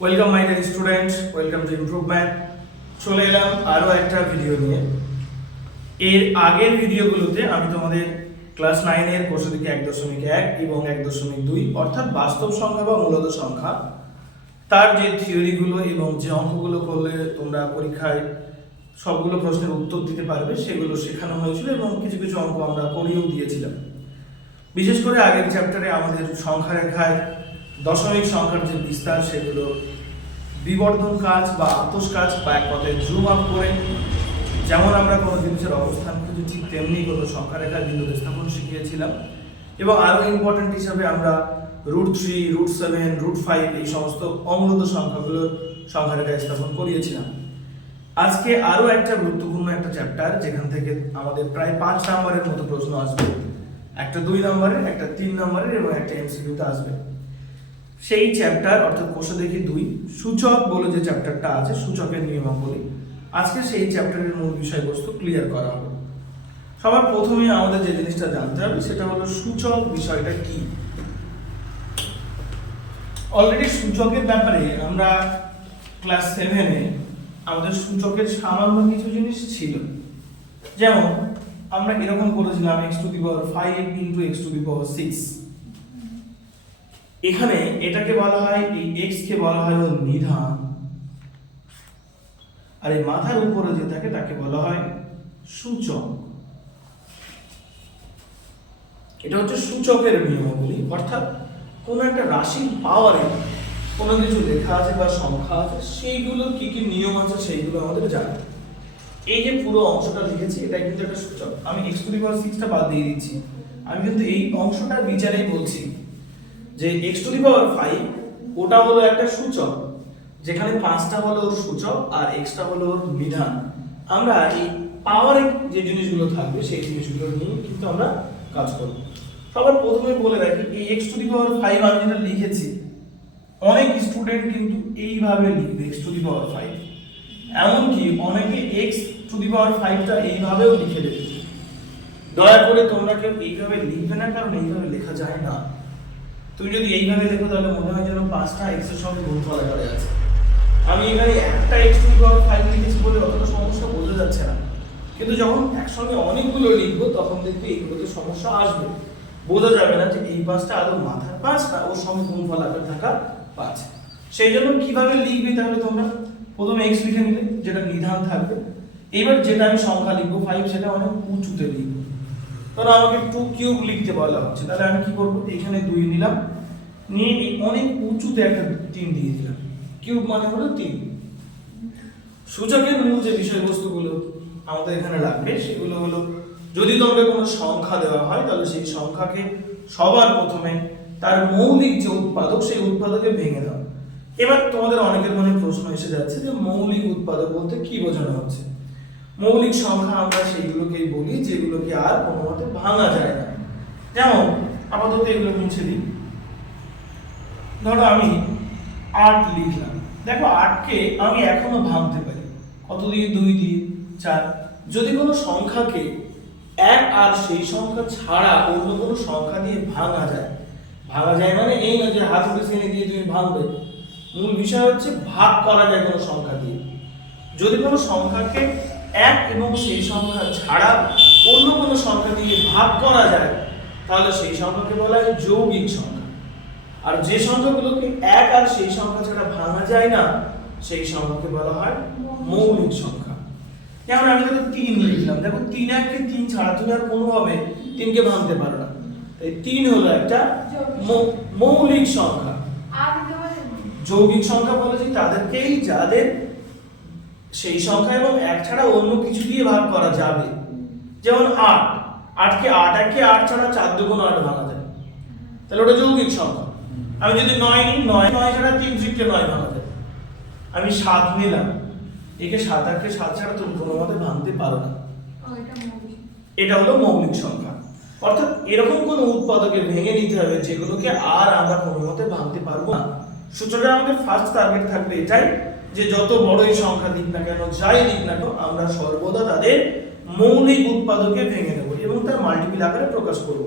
Welcome my dear students, welcome to improvement. চলে এলাম আরও একটা ভিডিও নিয়ে। এর আগের ভিডিওগুলোতে আমি তোমাদের ক্লাস 9-এর কোষাধিক 1.1 এবং 1.2 অর্থাৎ বাস্তব সংখ্যা বা মূলত সংখ্যা তার যে থিওরিগুলো এবং যে অঙ্কগুলো করলে তোমরা পরীক্ষায় সবগুলো প্রশ্নের উত্তর দিতে পারবে সেগুলো শেখানো হয়েছিল এবং কিছু কিছু অঙ্ক আমরা করিয়েও দিয়েছিলাম। বিশেষ করে আগের চ্যাপ্টারে আমাদের সংখ্যা রেখায় দশমিক সংখ্যার যে বিস্তার সেগুলো বিবর্ধন কাজ বা আতস কাজ বা এক কথায় জুম আপ করে যেমন আমরা কোনো জিনিসের অবস্থান খুঁজি ঠিক তেমনি কোনো সংখ্যা রেখার বিন্দু স্থাপন শিখিয়েছিলাম এবং আরও ইম্পর্টেন্ট হিসাবে আমরা √3, √7, √5 এই সমস্ত অমূলত সংখ্যাগুলোর সংখ্যা রেখায় স্থাপন করিয়েছিলাম। আজকে আরও একটা গুরুত্বপূর্ণ একটা চ্যাপ্টার যেখান থেকে আমাদের প্রায় 5 নম্বরের মতো প্রশ্ন আসবে, একটা 2 নম্বরের, একটা 3 নম্বরের এবং একটা এমসিকিউতে আসবে। সেই চ্যাপ্টার অর্থাৎ কোষাধিক 2 সূচক বলে যে চ্যাপ্টারটা আছে, সূচকের নিয়মাবলী, আজকে সেই চ্যাপ্টারের মূল বিষয়বস্তু ক্লিয়ার করা হবে। সবার প্রথমে আমাদের যে জিনিসটা জানতে হবে সেটা হলো সূচক বিষয়টা কি। অলরেডি সূচকের ব্যাপারে আমরা ক্লাস 7-এ আমাদের সূচকের সামান্য কিছু জিনিস ছিল, যেমন আমরা এরকম করেছিলাম x⁵ x⁶। এখানে এটাকে বলা হয়, এই x কে বলা হয় নিধান, আর এই মাথার উপরে যে থাকে তাকে বলা হয় সূচক। এটা হচ্ছে সূচকের নিয়মাবলী, অর্থাৎ কোন একটা রাশির পাওয়ারে কোনো কিছু লেখা আছে বা সংখ্যা আছে, সেইগুলোর কি কি নিয়ম আছে সেইগুলো আমাদের জানা। এই যে পুরো অংশটা লিখেছি এটা কিন্তু একটা সূচক। আমি x⁵ বাদ দিয়ে দিচ্ছি, আমি কিন্তু এই অংশটার বিচারেই বলছি যে x⁵ ওটা হলো একটা সূচক, যেখানে 5টা হলো ওর সূচক আর এক্সটা হলো ওর নিধান। আমরা এই পাওয়ারে যে জিনিসগুলো থাকবে সেই জিনিসগুলো নিয়ে কিন্তু আমরা কাজ করব। সবার প্রথমে বলে রাখি, এই x⁵ আমি যেটা লিখেছি অনেক স্টুডেন্ট কিন্তু এইভাবে লিখবে x⁵, এমনকি অনেকে x⁵টা এইভাবেও লিখে দেবে। দয়া করে তোমরা কেউ এইভাবে লিখবে না, কারণ এইভাবে লেখা যায় না। তুমি যদি এইভাবে লেখো তাহলে মনে হয় যেন 5টা x এর সঙ্গে গুণফল আকারে আছে। আমি এখানে একটা x⁵ লিখেছি বলে অতটা সমস্যা বোঝা যাচ্ছে না, কিন্তু যখন একসঙ্গে অনেকগুলো লিখবো তখন দেখবে এইগুলোতে সমস্যা আসবে, বোঝা যাবে না যে এই 5টা আদৌ মাথার 5 না ওর সঙ্গে গুণফল আকারে থাকা 5। সেই জন্য কিভাবে লিখবে, তাহলে তোমরা প্রথমে x লিখে নিলে যেটা নিধান থাকবে। এবার যেটা আমি সংখ্যা লিখবো 5 সেটা অনেক উঁচুতে লিখবো। ধরো আমাকে 2³ লিখতে বলা হচ্ছে, তাহলে আমি কি করবো, এখানে 2 নিলাম, নিয়ে এই অনেক উঁচুতে একটা 3 দিয়ে দিলাম। কিউব মানে হলো 3। সূচকের মূল যে বিষয়বস্তুগুলো আমাদের এখানে লাগবে সেগুলো হলো, যদি তোমাকে কোনো সংখ্যা দেওয়া হয় তাহলে সেই সংখ্যাকে সবার প্রথমে তার মৌলিক যে উৎপাদক সেই উৎপাদকে ভেঙে দাও। এবার তোমাদের অনেকের মনে প্রশ্ন এসে যাচ্ছে যে মৌলিক উৎপাদক বলতে কি বোঝানো হচ্ছে। মৌলিক সংখ্যা আমরা সেইগুলোকেই বলি যেগুলোকে আর কোনো মতে ভাঙা যায় না। যেমন আপাতত এগুলো মুছে দিই। ধরো আমি 8 লিখলাম, দেখো 8কে আমি এখনো ভাঙতে পারি, কত দিয়ে, 2 দিয়ে, 4। যদি কোনো সংখ্যাকে 1 আর সেই সংখ্যা ছাড়া অন্য কোনো সংখ্যা দিয়ে ভাঙা যায় মানে এই না যে হাত উঠে শ্রেণী দিয়ে তুমি ভাঙবে। মূল বিষয় হচ্ছে ভাগ করা যায় কোনো সংখ্যা দিয়ে। যদি কোনো সংখ্যাকে 1 এবং সেই সংখ্যা ছাড়া অন্য কোনো সংখ্যা দিয়ে ভাগ করা যায় তাহলে সেই সংখ্যাকে বলা হয় যৌগিক সংখ্যা। আর যে সংখ্যাগুলোকে 1 আর সেই সংখ্যা ছাড়া ভাঙা যায় না সেই সংখ্যাকে বলা হয় মৌলিক সংখ্যা। যেমন আমি ধরো 3 লিখলাম, দেখো 3 কে 3 ছাড়া তুমি আর কোনোভাবে 3কে ভাঙতে পারো না, তাই 3 হলো একটা মৌলিক সংখ্যা। যৌগিক সংখ্যা বলেছি তাদেরকেই যাদের সেই সংখ্যা এবং 1 ছাড়া অন্য কিছু দিয়ে ভাগ করা যাবে। যেমন 8কে 8 ছাড়া 4 × 2 = 8 ভাঙা যায়, তাহলে ওটা যৌগিক সংখ্যা। আমি যদি 9 নিই, 9 ছাড়া 3 × 9 ভাঙা যায়। আমি 7 নিলাম, একে 7 ছাড়া তুমি কোনো মতে ভাঙতে পারো না, এটা হলো মৌলিক সংখ্যা। অর্থাৎ এরকম কোনো উৎপাদকে ভেঙে নিতে হবে যেগুলোকে আর আমরা কোনো মতে ভাঙতে পারবো না। সূচকের আমাদের ফার্স্ট টার্গেট থাকবে এটাই যে যত বড়ই সংখ্যা দিক না কেন, যাই দিক না কেন, আমরা সর্বদা তাদের মৌলিক উৎপাদকে ভেঙে নেব এবং তার মাল্টিপল আকারে প্রকাশ করব।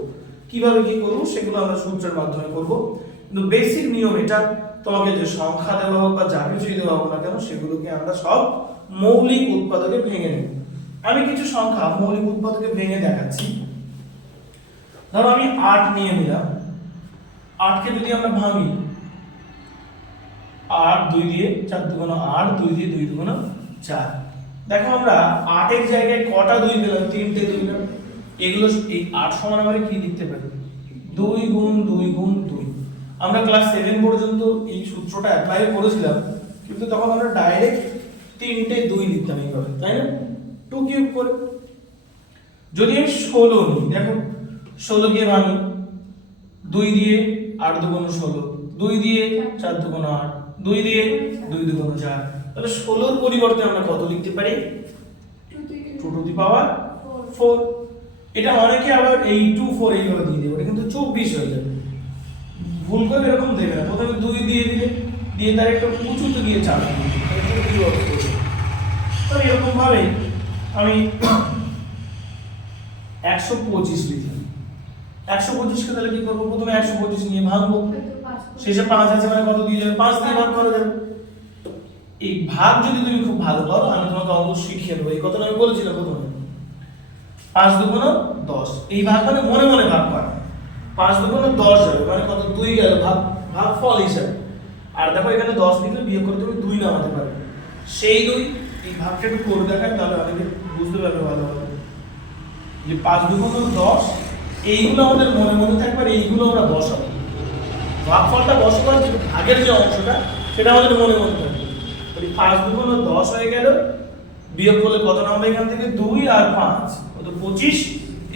কিভাবে কি করব সেগুলো আমরা সূত্রের মাধ্যমে করব, কিন্তু বেসিক নিয়ম এটা তোমাকে যে সংখ্যা দেওয়া হোক বা যা কিছুই দেওয়া হোক না কেন সেগুলোকে আমরা সব মৌলিক উৎপাদকে ভেঙে নেব। আমি কিছু সংখ্যা মৌলিক উৎপাদকে ভেঙে দেখাচ্ছি। ধরো আমি 8 নিয়ে নিলাম, 8 কে যদি আমরা ভাঙি, 8 2 দিয়ে 4 দুগুণ 8, 2 দিয়ে 2 দুগুণ 4। দেখো আমরা 8 এর জায়গায় কটা 2 পেলাম? 3টে 2 পেলাম। এগুলো এই 8 সমান আমরা কি লিখতে পারি? 2 গুণ 2 গুণ 2। আমরা ক্লাস 7 পর্যন্ত এই সূত্রটা অ্যাপ্লাই করেছিলাম, কিন্তু তখন আমরা ডাইরেক্ট 3টে 2 লিখতাম এইভাবে, তাই না? 2 কিউব করে। যদি আমি 16 নিই, দেখো 16 কে ভাঙি, 2 দিয়ে 8 দুগুণ 16, 2 দিয়ে 4 দুগুণ 8, 2 দিয়ে 2 দুগুণ 4। তাহলে 16 এর পরিবর্তে আমরা কত লিখতে পারি? 2 টু দি পাওয়ার 4। এটা অনেকে আবার 8 2 4 এইভাবে দিয়ে দেবে, এটা কিন্তু 24 হয়ে যাবে। ভুল করে এরকম দেবে না, প্রথমে 2 দিয়ে দিলে, দিয়ে তার একটা উঁচুতে গিয়ে 4 দিবে, তাহলে 2 অর্থ করবে। তো এরকম ভাবে আমি 125 লিখলাম। 125 কে তাহলে কি করব? প্রথমে 125 নিয়ে ভাঙবো, শেষে 5 আছে মানে কত দিয়ে যাবে? 5 দিয়ে ভাগ করা যাবে। এই ভাগ যদি তুমি খুব ভালো পারো, আমি তোমাকে অবশ্যই শিখিয়ে দেবো। এই কথাটা আমি বলেছিলাম প্রথমে। 5 দুগুণ 10, এই ভাগ মানে মনে মনে ভাগ করা। 5 দুগুণ 10 যাবে মানে কত? 2 গেল ভাগ ফল হিসাবে। আর দেখো এখানে 10 লিখলে বিয়োগ করে তুমি 2 নামাতে পারবে। সেই 2 এই ভাগটা একটু করে দেখায়, তাহলে অনেকে বুঝতে পারবে ভালোভাবে যে 5 দুগুণ 10। এইগুলো আমাদের মনে মনে থাকবে, আর এইগুলো আমরা বসাবো। ভাগফলটা বসাবার যে ভাগের যে অংশটা, সেটা আমাদের মনে মনে থাকবে। 5 দুগুণ 10 হয়ে গেল, বিয়োগ করলে কত নামবে এখান থেকে? 2 আর 5 কত? 25।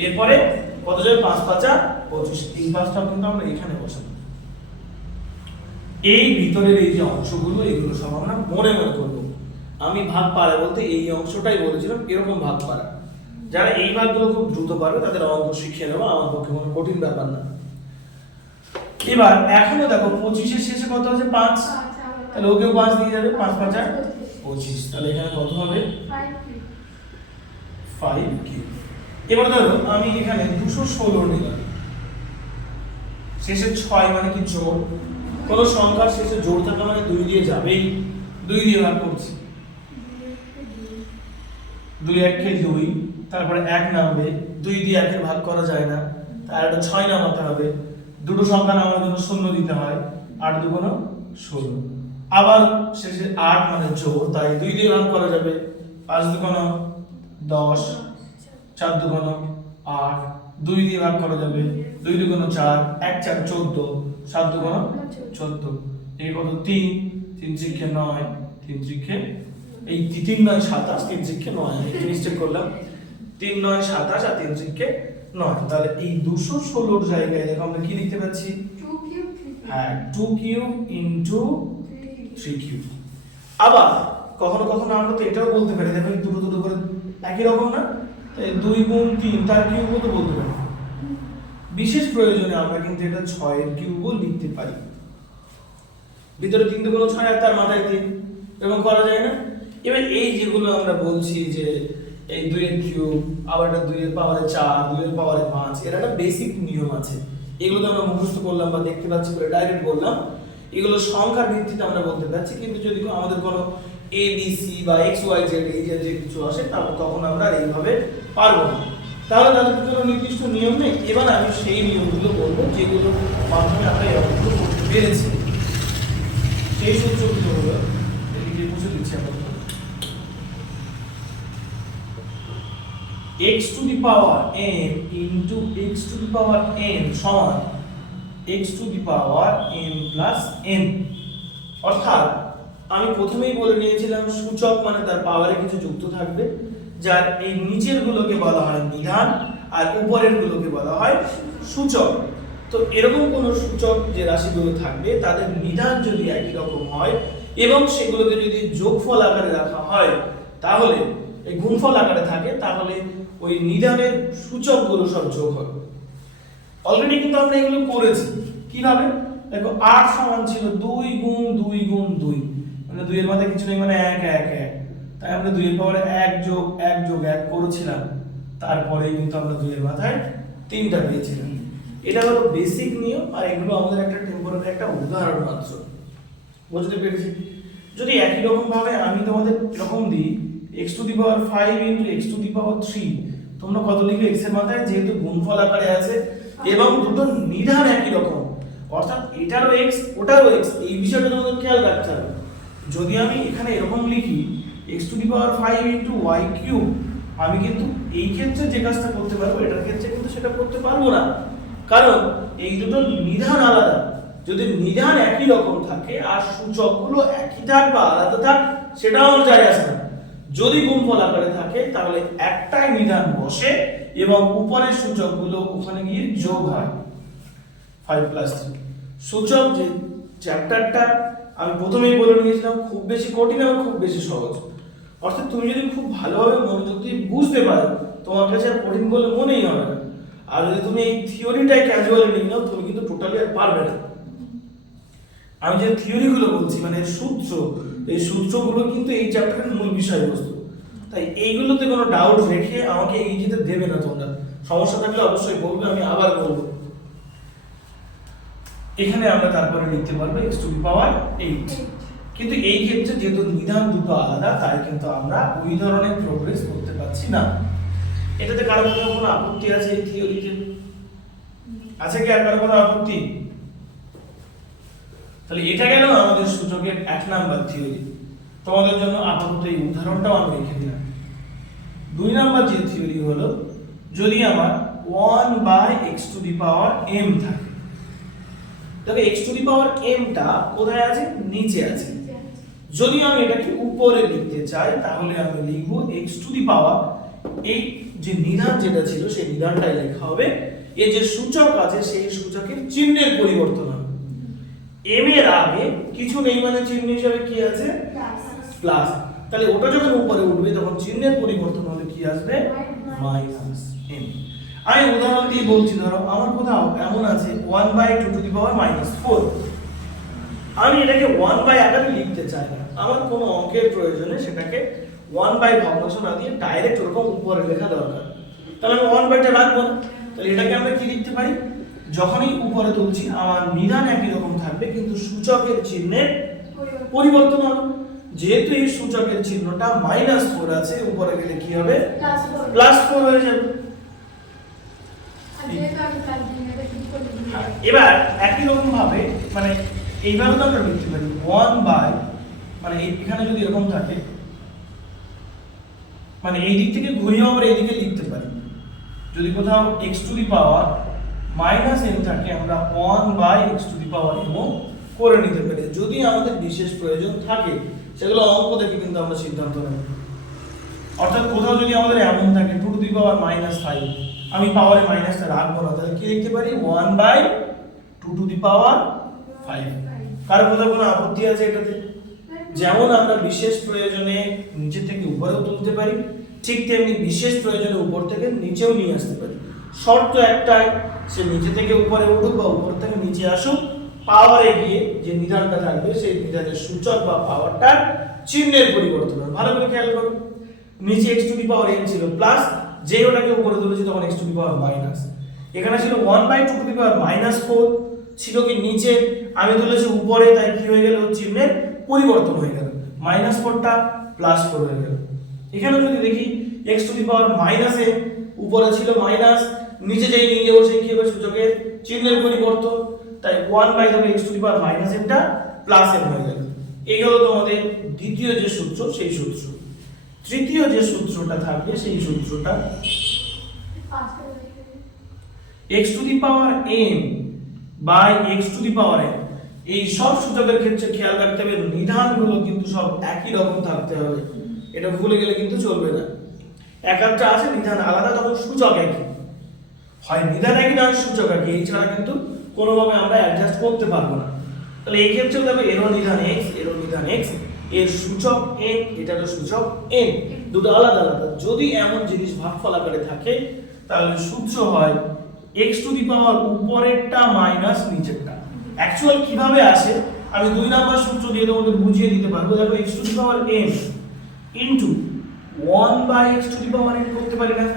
এরপরে কত যাবে? 5 5 25। এই 5টাও কিন্তু আমরা এখানে বসাবো। এই ভিতরের এই যে অংশগুলো, এগুলো সব আমরা মনে মনে করব। আমি ভাগ পারা বলতে এই অংশটাই বলেছিলাম, এরকম ভাগ পারা। যারা এই ভাগগুলো খুব দ্রুত পারবে তাদের অঙ্ক শিখিয়ে নেবো, আমার পক্ষে কোনো কঠিন ব্যাপার না। এবার এখনো দেখো 25 এর শেষে কত আছে? 5। তাহলে ওকেও 5 দিয়ে যাবে, 5 5 25। তাহলে এখানে কত হবে? 5 কিউব। এবার ধরো আমি এখানে 216 নিলাম, শেষে 6 মানে কি? জোড়। কোন সংখ্যার শেষে জোড় থাকা মানে 2 দিয়ে যাবেই। 2 দিয়ে ভাগ করছি, 2 1 কে 2, তারপরে 1 নামবে। 2 দিয়ে 1 এর ভাগ করা যায় না, তার একটা 6 নামাতে হবে। দুটো সংখ্যা নামার জন্য 0 দিতে হয়। 8 দুগুণ 16। আবার শেষে 8 মানে জোড়, তাই 2 দিয়ে ভাগ করা যাবে। 5 দুগুণ 10, 4 দুগুণ 8, 2 দিয়ে ভাগ করা যাবে। 2 দুগুণ 4, 1 4 14, 7 দুগুণ 14। এই কত? 3 3 3 9, 3 3 এই 3 9 27, 3 3 9, আমি মিস্টেক করলাম। 3 9 27 আর 3 3 9। তাহলে এই 216 এর জায়গায় দেখো আমরা কি লিখতে পাচ্ছি? 2 কিউব। হ্যাঁ, 2 কিউব ইনটু 3 কিউব। আবার কখনো কখনো আমরা তো এটাও বলতে পারি, দেখো এই দুটো দুটো করে একই রকম না, তাই 2 গুণ 3 তার কিউবও তো বলতে পারি। বিশেষ প্রয়োজনে আমরা কিন্তু এটা 6 এর কিউবও লিখতে পারি। ভিতরে 3 দুগুণ 6 আর তার মাথায় 3, এরকম করা যায় না? এবার এই যেগুলো আমরা বলছি যে এই 2 এর কিউব, আবার এটা 2 এর পাওয়ারে 4, 2 এর পাওয়ারে 5, এর একটা বেসিক নিয়ম আছে। এগুলো তো আমরা মুখস্থ করলাম বা দেখতে পাচ্ছি বলে ডাইরেক্ট বললাম। এগুলো সংখ্যার ভিত্তিতে আমরা বলতে পারছি, কিন্তু যদি আমাদের কোনো এ বি সি বা এক্স ওয়াই জেড এই যে কিছু আসে, তখন আমরা এইভাবে পারবো না। তাহলে তাদের কোনো নির্দিষ্ট নিয়ম নেই। এবার আমি সেই নিয়মগুলো বলবো যেগুলো মাধ্যমে আমরা এই অঙ্কগুলো করতে পেরেছি। সেই সূত্রগুলো হলো, এদিকে বুঝে দিচ্ছি আমরা। x to the power m into x to the power n সমান x to the power m plus n। অর্থাৎ আমি প্রথমেই বলে নিয়েছিলাম সূচক মানে তার পাওয়ারে কিছু যুক্ত থাকবে, যার এই নিচের গুলোকে বলা হয় নিধান আর উপরের গুলোকে বলা হয় সূচক। তো এরকম কোন সূচক যে রাশিগুলো থাকবে তাদের নিধান যদি একই রকম হয় এবং সেগুলোকে যদি যোগফল আকারে রাখা হয়, তাহলে এই গুণফল আকারে থাকে, তাহলে ওই নিধানের সূচকগুলো সব যোগ হবে। অলরেডি কিন্তু আমরা এগুলো করেছি। কিভাবে? দেখো 8 সমান ছিল 2 গুণ 2 গুণ 2, মানে 2 এর মাথায় কিছু নেই, মানে 1 1 1। তাই আমরা 2 এর পাওয়ারে 1 যোগ 1 যোগ 1 করেছিলাম, তারপরে কিন্তু আমরা 2 এর মাথায় 3টা পেয়েছিলাম। এটা হলো বেসিক নিয়ম, আর এগুলো আমাদের একটা টেম্পোরারি একটা উদাহরণ মাত্র। বুঝতে পেরেছি? যদি একই রকম ভাবে আমি তোমাদের এরকম দিই x⁵ ইন্টু x⁵, তোমরা কত লিখবে x এর মাথায়, যেহেতু গুণফল আকারে আছে এবং দুটো নিধান একই রকম, অর্থাৎ এটারও x ওটারও x, এই বিষয়টা তোমাদের খেয়াল রাখতে হবে। যদি আমি এখানে এরকম লিখি x⁵ ইন্টু y³, আমি কিন্তু এই ক্ষেত্রে যে কাজটা করতে পারবো এটার ক্ষেত্রে কিন্তু সেটা করতে পারবো না, কারণ এই দুটো নিধান আলাদা। যদি নিধান একই রকম থাকে আর সূচকগুলো একই থাক বা আলাদা থাক সেটাও আমার যায় আসে না। যদি গুণফল আকারে থাকে তাহলে একটাই নিধান বসে এবং উপরের সূচকগুলো ওখানে গিয়ে যোগ হয় 5 + 3। সূচক যে চ্যাপ্টারটা আমি প্রথমেই বলে নিয়েছিলাম খুব বেশি কঠিন এবং খুব বেশি সহজ, অর্থাৎ তুমি যদি খুব ভালোভাবে মনোযোগ দিয়ে বুঝতে পারো তোমার কাছে আর কঠিন বলে মনেই হবে না। আর যদি তুমি এই থিওরিটাই ক্যাজুয়ালি নিয়ে নাও তুমি কিন্তু টোটালি আর পারবে না। আমি যে থিওরিগুলো বলছি মানে সূত্র, এই সূত্রগুলো কিন্তু এই চ্যাপ্টারের মূল বিষয়বস্তু, তাই এইগুলোতে কোনো ডাউট রেখে আমাকে এগিয়ে যেতে দেবে না তোমরা। সমস্যা থাকলে অবশ্যই বলবে, আমি আবার বলবো। এখানে আমরা তারপরে লিখতে পারবো x⁸, কিন্তু এই ক্ষেত্রে যেহেতু নিধান দুটো আলাদা তাই কিন্তু আমরা ওই ধরনের প্রোগ্রেস করতে পারছি না। এটাতে কারো কোনো আপত্তি আছে এই থিওরিতে? আছে কি আর কারো কোনো আপত্তি? তাহলে এটা গেল আমাদের সূচকের 1 নাম্বার থিওরি। তোমাদের জন্য আপাতত এই উদাহরণটাও আমি রেখে দিলাম। 2 নাম্বার যে থিওরি হলো, যদি আমার 1/x⁴m থাকে, তবে x⁴m টা কোথায় আছে? নিচে আছে। যদি আমি এটাকে উপরে লিখতে চাই তাহলে আমি লিখব x⁴, এই যে নিধান যেটা ছিল সেই নিধানটাই লেখা হবে, এই যে সূচক আছে সেই সূচকের চিহ্নের পরিবর্তন হবে। m এর আগে কিছু নেই মানে চিহ্ন হিসেবে কি আছে? প্লাস। তাহলে ওটা যখন উপরে উঠবে তখন চিহ্নের পরিবর্তন হলে কি আসবে? -m। আমি উদাহরণ দিয়ে বলছি, ধরো আমার কোথাও এমন আছে 1/2⁴, আমি এটাকে 1 আকারে লিখতে চাই না, আমার কোনো অঙ্কের প্রয়োজনে সেটাকে 1 ভগ্নাংশ না দিয়ে ডাইরেক্ট ওরকম উপরে লেখা দরকার, তাহলে আমি 1/টা রাখবো না। তাহলে এটাকে আমরা কি লিখতে পারি? যখনই উপরে তুলছি আমার নিধান একই রকম থাকবে কিন্তু সূচকের চিহ্নের পরিবর্তন হবে। যেহেতু এই সূচকের চিহ্নটা -4 আছে, উপরে গেলে কি হবে? +4 হয়ে যাবে। এবার একই রকম ভাবে মানে এইভাবে তো আমরা লিখতে পারি 1 মানে এখানে যদি এরকম থাকে মানে এই দিক থেকে ঘুরিয়ে আমরা এদিকে লিখতে পারি। যদি কোথাও x⁻m থাকে আমরা 1/x⁻m করে নিতে পারি, যদি আমাদের বিশেষ প্রয়োজন থাকে। সেগুলো অঙ্ক দেখে কিন্তু আমরা সিদ্ধান্ত নেব। অর্থাৎ কোথাও যদি আমাদের এমন থাকে 2⁻−5, আমি পাওয়ারে মাইনাসটা রাখবো না, তাহলে কি লিখতে পারি? 1/2⁵। কারো কোথাও কোনো আপত্তি আছে এটাতে? যেমন আমরা বিশেষ প্রয়োজনে নিচে থেকে উপরেও তুলতে পারি, ঠিক তেমনি বিশেষ প্রয়োজনে উপর থেকে নিচেও নিয়ে আসতে পারি। শর্ত একটাই, সে নিচে থেকে উপরে উঠুক বা উপর থেকে নিচে আসুক, পাওয়ারে গিয়ে যে নিধানটা থাকবে সেই নিধানের সূচক বা পাওয়ারটার চিহ্নের পরিবর্তন হবে। ভালো করে খেয়াল করুন, নিচে x⁴m ছিল প্লাস, যেই ওটাকে উপরে তুলেছি তখন x⁻, এখানে ছিল 1/2⁻4 ছিল কি নিচে, আমি তুলেছি উপরে, তাই কি হয়ে গেল? চিহ্নের পরিবর্তন হয়ে গেল, -4টা +4 হয়ে গেল। এখানে যদি দেখি x⁻m উপরে ছিল মাইনাস, নিচে যেই নিয়ে যাবো সেই কি হবে? সূচকের চিহ্নের পরিবর্তন, তাই 1/x⁻m টা +m হয়ে গেল। এই হলো তোমাদের দ্বিতীয় যে সূত্র সেই সূত্র। তৃতীয় যে সূত্রটা থাকবে সেই সূত্রটা x⁻m/x⁻n। এই সব সূচকের ক্ষেত্রে খেয়াল রাখতে হবে নিধানগুলো কিন্তু সব একই রকম থাকতে হবে, এটা ভুলে গেলে কিন্তু চলবে না। একটা আছে নিধান আলাদা তখন সূচক একই, হয় নিধান একই নয় সূচক একই, এই ছাড়া কিন্তু কোনোভাবে আমরা অ্যাডজাস্ট করতে পারবো না। তাহলে এই ক্ষেত্রে দেখো এরও নিধান x, এরও নিধান x, এর সূচক n, এটারও সূচক n, দুটো আলাদা আলাদা। যদি এমন জিনিস ভাগফল আকারে থাকে তাহলে সূত্র হয় x⁻, উপরেরটা মাইনাস নিচেরটা। অ্যাকচুয়াল কিভাবে আসে আমি 2 নাম্বার সূত্র দিয়ে তোমাদের বুঝিয়ে দিতে পারবো। দেখো x⁻m ইনটু 1/x⁻n করতে পারি না?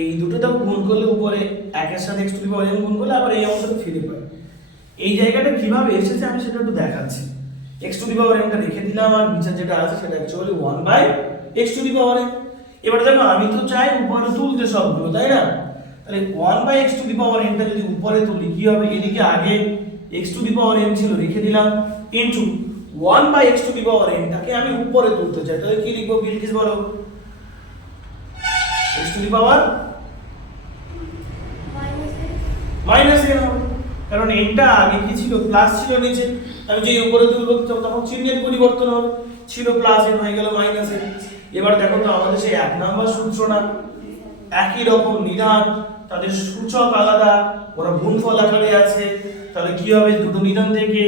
এই দুটো দাও গুণ করলে উপরে 1 এর সাথে x⁻m গুণ করলে আবার এই অংশটা ফিরে পাই। এই জায়গাটা কিভাবে এসেছে আমি সেটা একটু দেখাচ্ছি। x to the power n টা রেখে দিলাম, আর নিচে যেটা আছে সেটা actually 1/x two the power n। এবার দেখো আমি তো চাই উপরে তুলতে সবগুলো, তাই না? তাহলে 1/x two the power n টা যদি উপরে তুলি কি হবে, এদিকে আগে x to the power n ছিল রেখে দিলাম, into 1/x two the power n টাকে আমি উপরে তুলতে চাই, তাহলে কি লিখবো বিলকিস বলো? x to the power minus n হবে, কারণ n টা আগে কি ছিল, প্লাস ছিল নিচে, আমি যে উপরে তুলবো তখন চিহ্নের পরিবর্তন হবে, ছিল প্লাস n হয়ে গেল মাইনাস n। এবার দেখো তো আমাদের সেই 1 নাম্বার সূত্র না, একই রকম নিধান, তাদের সূচক আলাদা, ওরা গুণফল আকারে আছে, তাহলে কি হবে, দুটো নিধান থেকে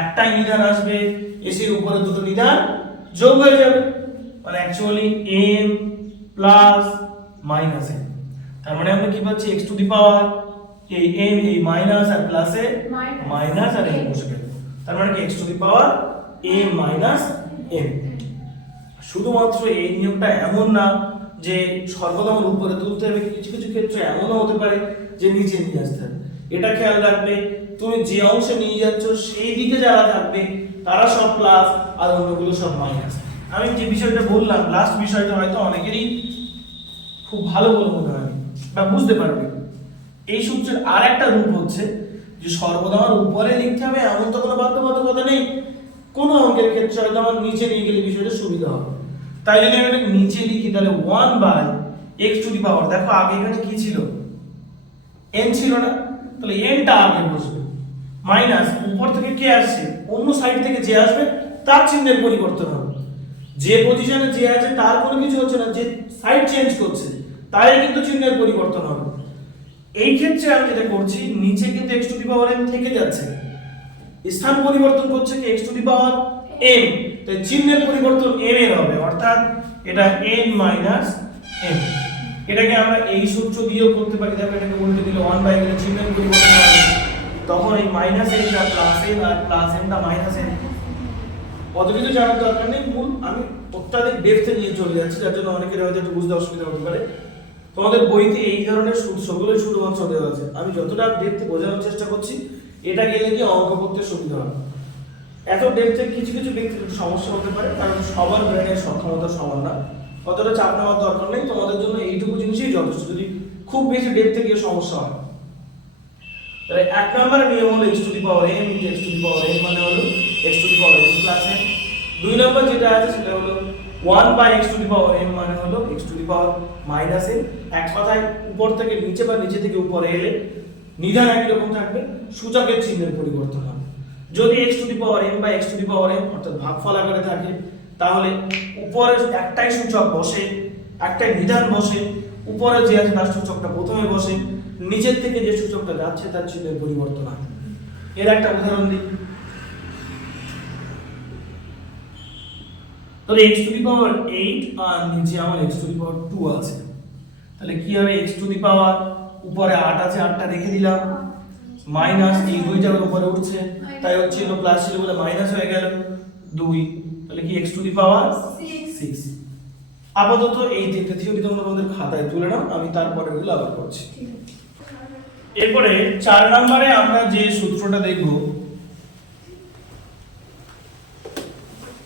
একটাই নিধান আসবে, এসে উপরে দুটো নিধান যোগ হয়ে যাবে, মানে actually m plus minus n। তার মানে আমরা কি পাচ্ছি, x টু দি পাওয়ার এই m এই মাইনাস আর প্লাসে মাইনাস আর m বসে গেল, তার মানে কি x to the power m minus m। শুধুমাত্র এই নিয়মটা এমন না যে সর্বদা আমার উপরে তুলতে হবে, কিছু কিছু ক্ষেত্রে এমনও হতে পারে যে নিচে নিয়ে আসতে হবে। এটা খেয়াল রাখবে, তুমি যে অংশে নিয়ে যাচ্ছ সেই দিকে যারা থাকবে তারা সব প্লাস আর অন্যগুলো সব মাইনাস। আমি যে বিষয়টা বললাম লাস্ট বিষয়টা হয়তো অনেকেরই খুব ভালো বলে মনে হয় বা বুঝতে পারবে। এই সূত্রের আর একটা রূপ হচ্ছে যে সর্বদা আমার উপরে লিখতে হবে এমন তো কোনো বাধ্যবাধকতা নেই, কোনো অঙ্কের ক্ষেত্রে হয়তো আমার নিচে নিয়ে গেলে বিষয়টা সুবিধা হবে। তাই যদি আমি এটা নিচে লিখি তাহলে 1/x টু দি পাওয়ার, দেখো আগে এখানে কি ছিল, n ছিল না, তাহলে n টা আগে বসবে, মাইনাস উপর থেকে কে আসছে, অন্য সাইড থেকে যে আসবে তার চিহ্নের পরিবর্তন হবে, যে পজিশনে যে আছে তার কোনো কিছু হচ্ছে না, যে সাইড চেঞ্জ করছে তারই কিন্তু চিহ্নের পরিবর্তন হবে। এই ক্ষেত্রে আমি যেটা করছি, নিচে কিন্তু x to the power n থেকে যাচ্ছে, স্থান পরিবর্তন করছে কি x to the power m, তাই চিহ্নের পরিবর্তন m এর হবে, অর্থাৎ এটা n মাইনাস m। এটাকে আমরা এই সূত্র দিয়েও করতে পারি, দেখো এটাকে উল্টে দিলে 1/, এর চিহ্নের পরিবর্তন হবে, তখন এই মাইনাস n টা প্লাস n আর প্লাস n টা মাইনাস n। অত কিছু জানার দরকার নেই, মূল আমি অত্যাধিক ডেপথে নিয়ে চলে যাচ্ছি, যার জন্য অনেকের হয়তো একটু বুঝতে অসুবিধা হতে পারে। তোমাদের বইতে এই ধরনের সূত্রগুলোই শুধুমাত্র দেওয়া আছে, আমি যতটা ডেপথে বোঝানোর চেষ্টা করছি, এটা গেলে কি অঙ্ক করতে সুবিধা হবে। এত ডেপথে কিছু কিছু ব্যক্তির একটু সমস্যা হতে পারে, কারণ সবার ব্রেনের সক্ষমতা সমান না, অতটা চাপ নেওয়ার দরকার নেই, তোমাদের জন্য এইটুকু জিনিসই যথেষ্ট, যদি খুব বেশি ডেপথে গিয়ে সমস্যা হয়। তাহলে 1 নম্বর নিয়ম হলো x to the power m * x to the power n মানে হলো x to the power m plus n। 2 নম্বর যেটা আছে সেটা হলো 1/x two the power m মানে হলো x to the power minus n। এক কথায় উপর থেকে নিচে বা নিচে থেকে উপরে এলে নিধান একই রকম থাকবে, সূচকের চিহ্নের পরিবর্তন হবে। যদি x to the power m বা x to the power m অর্থাৎ ভাগফল আকারে থাকে, তাহলে উপরে একটাই সূচক বসে, একটাই নিধান বসে, উপরে যে আছে তার সূচকটা প্রথমে বসে, নিচের থেকে যে সূচকটা যাচ্ছে তার চিহ্নের পরিবর্তন হয়। এর একটা উদাহরণ দিই, তাহলে x টু দি পাওয়ার 8 আর নিচে আমার x টু দি পাওয়ার 2 আছে, তাহলে কি হবে, x টু দি পাওয়ার উপরে 8 আছে, 8টা রেখে দিলাম, মাইনাস এই দুইটার উপরে উঠছে, তাই হচ্ছে প্লাস ছিল বলে মাইনাস হয়ে গেল 2, তাহলে কি x টু দি পাওয়ার 6। আপাতত এই তিনটে থিওরি তোমরা তোমাদের খাতায় তুলে নাও, আমি তারপরে এগুলো আবার করছি। এরপরে 4 নম্বরে আমরা যে সূত্রটা দেখব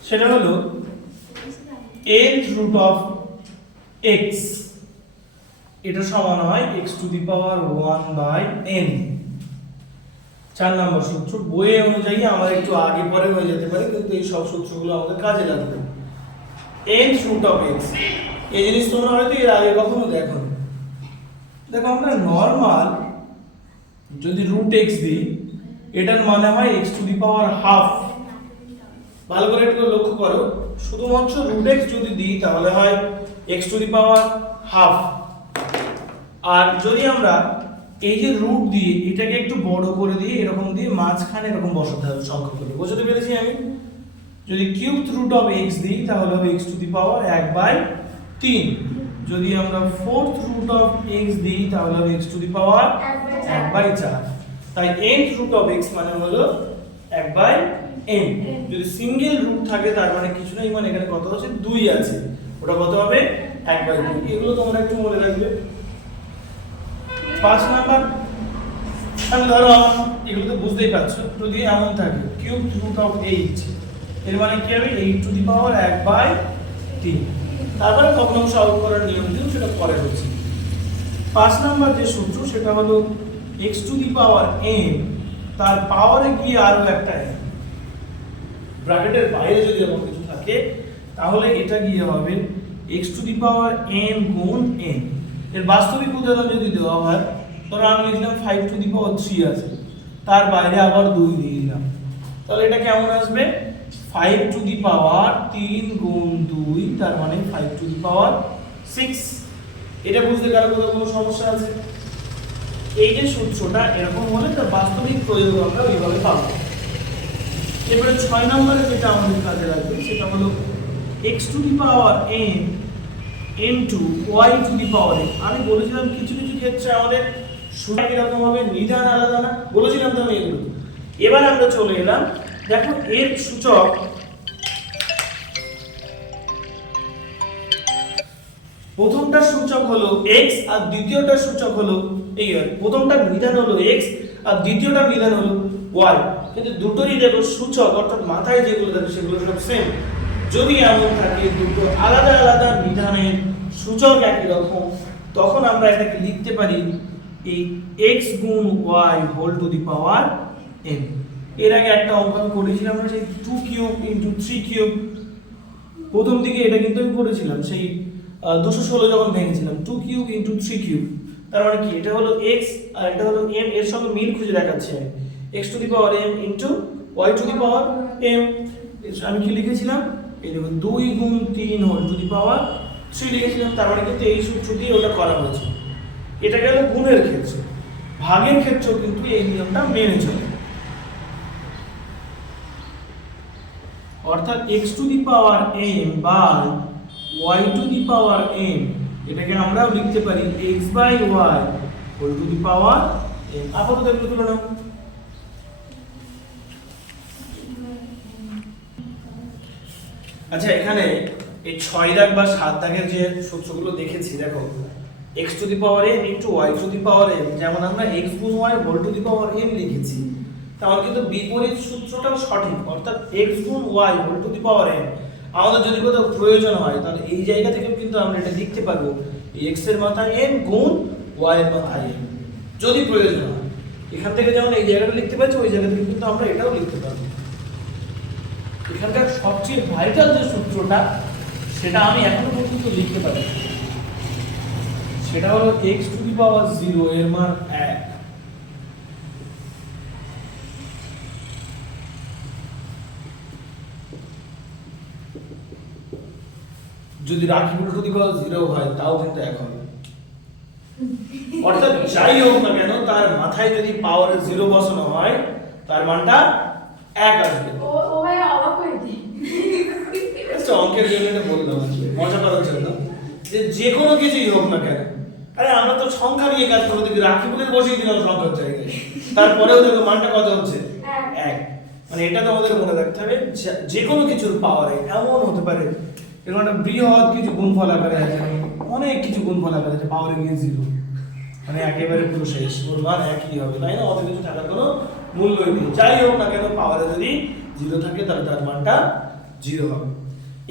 সেটা হলো nth root of x, এটা সমান হয় x to the power 1/n। 4 নম্বর সূত্র বইয়ে অনুযায়ী আমার একটু আগে পরে হয়ে যেতে পারে, কিন্তু এই সব সূত্রগুলো আমাদের কাজে লাগবে। nth root of x, এই জিনিস তোমরা হয়তো এর আগে কখনো দেখোনি। দেখো আমরা নরমাল যদি রুট x দিই, এটার মানে হয় x to the power half. ভালো করে একটু লক্ষ্য করো, শুধুমাত্র রুট x যদি দিই তাহলে হয় x to the power half. আর যদি আমরা এই যে রুট দিয়ে এটাকে একটু বড় করে দিয়ে এরকম দিয়ে মাঝখানে এরকম বসাতে হবে সংখ্যা করে, বুঝতে পেরেছি আমি? যদি কিউবড রুট অফ x দিই তাহলে হবে x টু দি পাওয়ার 1/3। যদি আমরা ফোর্থ রুট অফ x দিই তাহলে হবে x টু দি পাওয়ার 1/4। তাই nth রুট অফ x মানে হলো 1/n। যদি সিঙ্গেল রুট থাকে তার মানে কিছু না, মানে এখানে কত আছে 2 আছে, ওটা কত হবে 1/2। এগুলো তোমরা একটু মনে রাখবে। 5 নাম্বার আমি ধরো এগুলো তো বুঝতেই পারছো, যদি এমন থাকে কিউব রুট অফ 8, এর মানে কি হবে 8 টু দি পাওয়ার 1/3। তারপরে ভগ্নাংশ সলভ করার নিয়ম দিও, সেটা পরে হচ্ছে। 5 নাম্বার যে সূত্র সেটা হলো x to the power m, তার পাওয়ারে গিয়ে আরো একটা m, ব্র্যাকেটের বাইরে যদি এমন কিছু থাকে তাহলে এটা গিয়ে হবে x to the power m গুণ n। এর বাস্তবিক উদাহরণ যদি দেওয়া হয়, ধরো আমি লিখলাম 5 টু দি পাওয়ার 3 আছে, তার বাইরে আবার 2 দিয়ে দিলাম, তাহলে এটা কেমন আসবে 5 টু দি পাওয়ার 3 গুণ 2, তার মানে 5 টু দি পাওয়ার 6। এটা বুঝতে কারো কোনো সমস্যা আছে? এই যে সূত্রটা এরকম হলে তার বাস্তবিক প্রয়োগ আমরা ওইভাবে পাবো। এবারে 6 নম্বরে যেটা আমাদের কাজে লাগবে সেটা হলো x to the power n into y to the power n। আমি বলেছিলাম কিছু কিছু ক্ষেত্রে আমাদের সূত্র এরকম হবে, নিধান আলাদা না, বলেছিলাম তো আমি এগুলো। এবার আমরা চলে এলাম, দেখো এর সূচক প্রথমটার সূচক হলো x আর দ্বিতীয়টার সূচক হলো এই, প্রথমটার নিধান হলো x আর দ্বিতীয়টার নিধান হলো y, কিন্তু দুটোরই দেখো সূচক অর্থাৎ মাথায় যেগুলো থাকে সেগুলো সব সেম। যদি এমন থাকে দুটো আলাদা আলাদা নিধানের সূচক একই রকম, তখন আমরা এটাকে লিখতে পারি এই x গুণ y whole to the power n। এর আগে একটা অঙ্ক আমি করেছিলাম আমরা, সেই 2 কিউব ইনটু 3 কিউব, প্রথম দিকে এটা কিন্তু আমি করেছিলাম সেই 216 যখন ভেঙেছিলাম, 2 কিউব ইনটু 3 কিউব, তার মানে কি এটা হলো x আর এটা হলো m, এর সঙ্গে মিল খুঁজে দেখাচ্ছি আমি, x to the power m into y to the power m। আমি কি লিখেছিলাম, এই দেখো 2 গুণ 3 হোল টু দি পাওয়ার 3 লিখেছিলাম, তার মানে কিন্তু এই সূত্র দিয়ে ওটা করা হয়েছে। এটা গেল গুণের ক্ষেত্রে। ভাগের ক্ষেত্রেও কিন্তু এই নিয়মটা মেনে চলে, অর্থাৎ x to the power m by y to the power m, এটাকে আমরাও লিখতে পারি x by y whole to the power m। আপাতত এগুলো তুলে নাও। আচ্ছা, এখানে এই 6 দাগ বা 7 দাগের যে সূত্রগুলো দেখেছি, দেখো x to the power m into y to the power m, যেমন আমরা x গুণ y whole to the power m লিখেছি, তাহলে কিন্তু বিপরীত সূত্রটাও সঠিক, অর্থাৎ x গুণ y whole to the power m আমাদের যদি কোথাও প্রয়োজন হয় তাহলে এই জায়গা থেকে কিন্তু আমরা এটা লিখতে পারবো x এর মাথায় m গুণ y এর মাথায় m, যদি প্রয়োজন হয়। এখান থেকে যেমন এই জায়গাটা লিখতে পারছি, ওই জায়গা থেকে কিন্তু আমরা এটাও লিখতে পারবো। এখানকার সবচেয়ে ভাইটাল যে সূত্রটা সেটা আমি এখনো পর্যন্ত লিখতে পারি, সেটা হলো x টু দি পাওয়ার 0 এর মান 1। যদি রাখি টু দি পাওয়ার 0 হয় তাও কিন্তু 1 হবে, অর্থাৎ যাই হোক না কেন তার মাথায় যদি পাওয়ারের 0 বসানো হয় তার মানটা 1 আসবে। ও ভাই অবাক হয়ে দিই, আচ্ছা অঙ্কের জন্য এটা বললাম মজা করার জন্য, যে কোনো কিছুই হোক না কেন, আরে আমরা তো সংখ্যা নিয়ে কাজ করবো, দেখি রাখি বলে বসিয়ে দিলাম সংখ্যার জায়গায়, তারপরেও দেখো মানটা কত হচ্ছে 1। মানে এটা তো আমাদের মনে রাখতে হবে, যে কোনো কিছুর পাওয়ারে এমন হতে পারে এরকম একটা বৃহৎ কিছু গুণফল আকারে আছে, অনেক কিছু গুণফল আকারে আছে, পাওয়ারে গিয়ে 0, মানে একেবারে পুরো শেষ, ওর মান একই হবে, তাই না? অত কিছু থাকার কোনো মূল্যই নেই। যাই হোক না কেন পাওয়ারে যদি 0 থাকে তাহলে তার মানটা 0 হবে।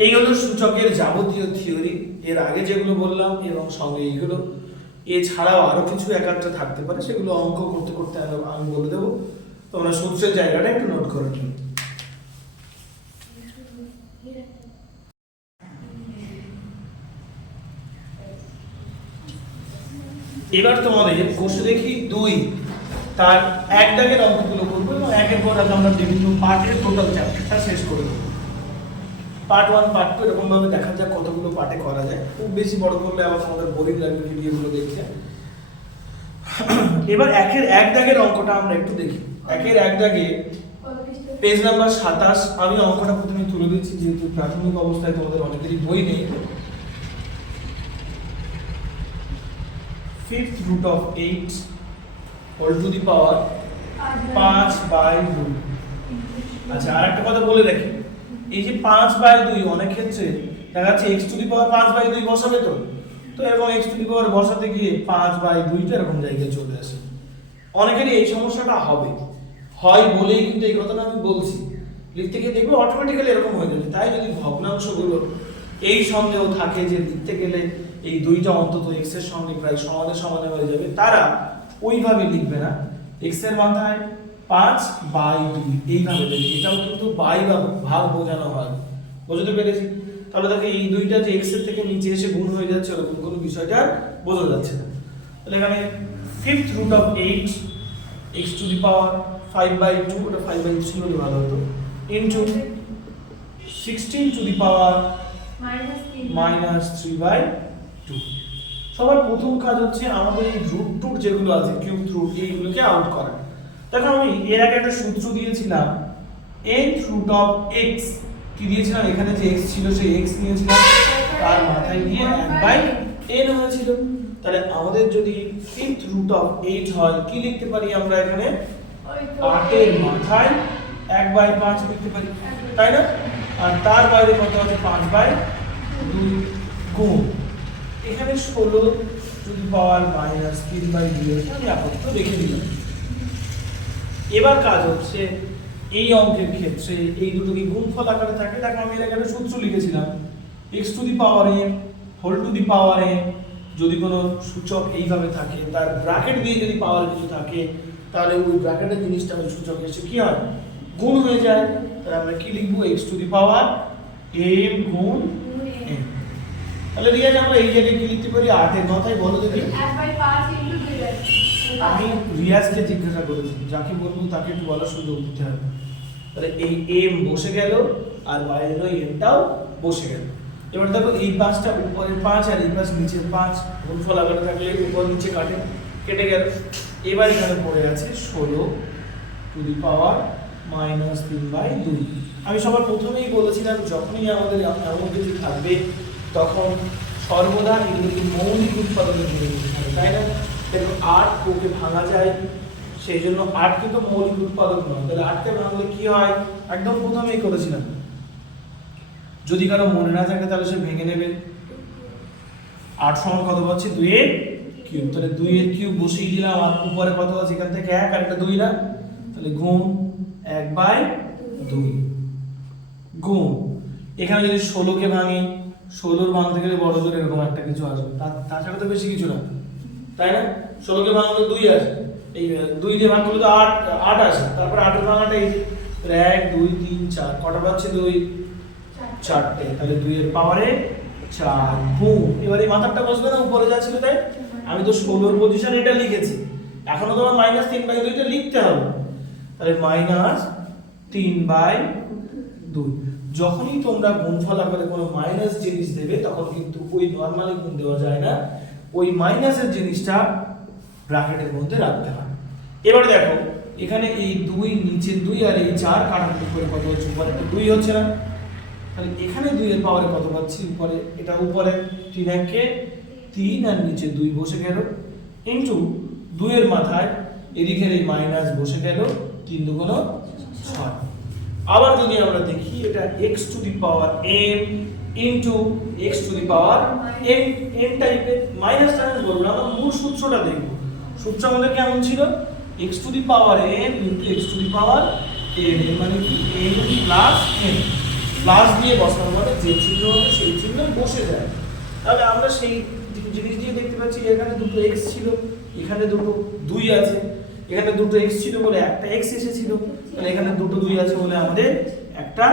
এই হলো সূচকের যাবতীয় থিওরি। এর আগে যেগুলো বললাম এবং সঙ্গে এইগুলো, এছাড়াও আরো কিছু একাত্রা থাকতে পারে, সেগুলো অঙ্ক করতে করতে আমি বলে দেবো, তোমরা সূত্রের জায়গাটা একটু নোট করে নিও। এবার তোমাদের কোষে দেখি 2 তার 1 দাগের অঙ্কগুলো করবো এবং একের পর এক আমরা বিভিন্ন পার্টের টোটাল চ্যাপ্টারটা শেষ করে দেবো। পার্ট 1 পার্ট 2 এরকম ভাবে দেখা যাক কতগুলো পার্টে করা যায়, খুব বেশি বড় করলে আবার তোমাদের বোরিং লাগবে ভিডিওগুলো দেখতে। এবার একের 1 দাগের অঙ্কটা আমরা একটু দেখি। একের 1 দাগে পেজ নাম্বার 27, আমি অঙ্কটা প্রথমে তুলে দিচ্ছি যেহেতু প্রাথমিক অবস্থায় তোমাদের অনেকেরই বই নেই। 5th root of 8 whole to the power 5/2। আচ্ছা, আর একটা কথা বলে রাখি, এই যে 5/2 অনেক ক্ষেত্রে দেখা যাচ্ছে x টু দি পাওয়ার 5/2 বসাবে, তো এরকম x টু দি পাওয়ার বসাতে গিয়ে 5/2 এরকম জায়গায় চলে আসে। অনেকেরই এই সমস্যাটা হবে, হয় বলেই কিন্তু এই কথাটা আমি বলছি, লিখতে গিয়ে দেখবে অটোমেটিক্যালি এরকম হয়ে যাবে। তাই যদি ভগ্নাংশগুলো এই সন্দেহ থাকে যে লিখতে গেলে এই দুইটা অন্তত x এর সঙ্গে প্রায় সমানে সমানে হয়ে যাবে, তারা ওইভাবে লিখবে না, x এর মাথায় 5/2 এইভাবে লিখবে। এটাও কিন্তু বাই বা ভাগ বোঝানো হয়, বুঝতে পেরেছি? তাহলে দেখো এই দুইটা যে x এর থেকে নিচে এসে গুণ হয়ে যাচ্ছে, ওরকম কোনো বিষয়টা বোঝা যাচ্ছে না। তাহলে এখানে 5th root of 8 x to the power 5/2, ওটা 5/3 হলে ভালো হতো, into 16 to the power -3/2। সবার প্রথম কাজ হচ্ছে আমাদের এই রুট টুট যেগুলো আছে কিউব রুট, এইগুলোকে আউট করা। দেখো আমি এর আগে একটা সূত্র দিয়েছিলাম, nth root of x, কি দিয়েছিলাম, এখানে যে x ছিল সেই x নিয়েছিলাম, তার মাথায় দিয়ে 1/n হয়েছিল। তাহলে আমাদের যদি 5th root of 8 হয়, কি লিখতে পারি আমরা এখানে, 8 এর মাথায় 1/5 লিখতে পারি, তাই না? আর তার বাইরে কত আছে, 5/2 গুণ এখানে 16 টু দি পাওয়ার -3/2 আমি আপাতত রেখে দিলাম। এবার কাজ হচ্ছে এই অঙ্কের ক্ষেত্রে এই দুটো কি গুণফল আকারে থাকে। দেখো আমি এর আগে সূত্র লিখেছিলাম, x to the power n whole to the power n, যদি কোনো সূচক এইভাবে থাকে তার ব্র্যাকেট দিয়ে যদি পাওয়ার কিছু থাকে, তাহলে ওই ব্র্যাকেটের জিনিসটা ওই সূচক এসে কি হয়, গুণ হয়ে যায়। তাহলে আমরা কি লিখবো, x to the power m গুণ n। তাহলে রিয়াজ আমরা এই জায়গায় কি লিখতে পারি, 8 এর মাথায় বলো দেখি। 1/5 into 2/2। আমি রিয়াজকে জিজ্ঞাসা করেছি, যাকে বলবো তাকে একটু বলার সুযোগ দিতে হবে। তাহলে এই m বসে গেল আর বাইরের ওই mটাও বসে গেল। এবার দেখো এই পাঁচটা উপরের 5 আর এই পাঁচ নিচের 5, গুণফল আকারে থাকলে উপর নিচে কেটে গেল। এবার এখানে পড়ে আছে 16 টু দি পাওয়ার -3/2। আমি সবার প্রথমেই বলেছিলাম যখনই আমাদের এমন কিছু থাকবে তখন সর্বদা এগুলোকে মৌলিক উৎপাদনের জন্য নিতে হবে, তাই না? দেখো 8 ওকে ভাঙা যায়, সেই জন্য 8 কিন্তু মৌলিক উৎপাদক নয়। তাহলে 8 কে ভাঙলে কি হয়, একদম প্রথমেই করেছিলাম, যদি কারো মনে না থাকে তাহলে সে ভেঙে নেবে। 8 সমান কত পাচ্ছি, 2 এর কিউব। তাহলে 2 এর কিউব বসিয়ে দিলাম, আর উপরে কত আছে, এখান থেকে 1 আর এটা 2 না, তাহলে গুণ 1/2 গুণ এখানে যদি 16 কে ভাঙি, 16 ভাঙতে গেলে বড় জোর এরকম একটা কিছু আসবে, তাছাড়া তো বেশি কিছু না, তাই না? 16 কে ভাঙলে 2 আসে, এই 2 দিয়ে ভাগ করলে তো 8 আসে, তারপর 8 এর ভাঙাটা এই 1 2 3 4, কটা পাচ্ছে 2, 4টে। তাহলে 2 এর পাওয়ারে 4 গুণ, এবার এই মাথাটা বসবে না উপরে যা ছিল তাই। আমি তো 16 এর পজিশন এটা লিখেছি, এখনো তো আমার -3/2 টা লিখতে হবে। তাহলে -3/2। যখনই তোমরা গুণফল আকারে কোনো মাইনাস জিনিস দেবে তখন কিন্তু ওই নরমালি গুণ দেওয়া যায় না, ওই মাইনাসের জিনিসটা ব্র্যাকেটের মধ্যে রাখতে হয়। এবারে দেখো এখানে এই 2 নিচে 2 আর এই 4 কাটাকুটি করে কত হচ্ছে, উপরে একটা 2 হচ্ছে না, তাহলে এখানে 2 এর পাওয়ারে কত পাচ্ছি, উপরে এটা উপরে 3 কে 3 আর নিচে 2 বসে গেল, ইনটু 2 এর মাথায় এদিকের এই মাইনাস বসে গেল, 3 2 6। আবার যদি আমরা দেখি এটা x to the power m into x to the power m টাইপের, মাইনাস টাইনাস বলবো না, আমরা মূল সূত্রটা দেখব। সূত্র আমাদের কেমন ছিল, x to the power m into x to the power n, এর মানে কি m প্লাস n, প্লাস দিয়ে বসানো মানে যে চিহ্ন হবে সেই চিহ্ন বসে যায়। তাহলে আমরা সেই জিনিস দিয়ে দেখতে পাচ্ছি এখানে দুটো x ছিল, এখানে দুটো 2 আছে, এখানে দুটো x ছিল বলে একটা x এসেছিল, তাহলে এখানে দুটো 2 আছে বলে আমাদের একটা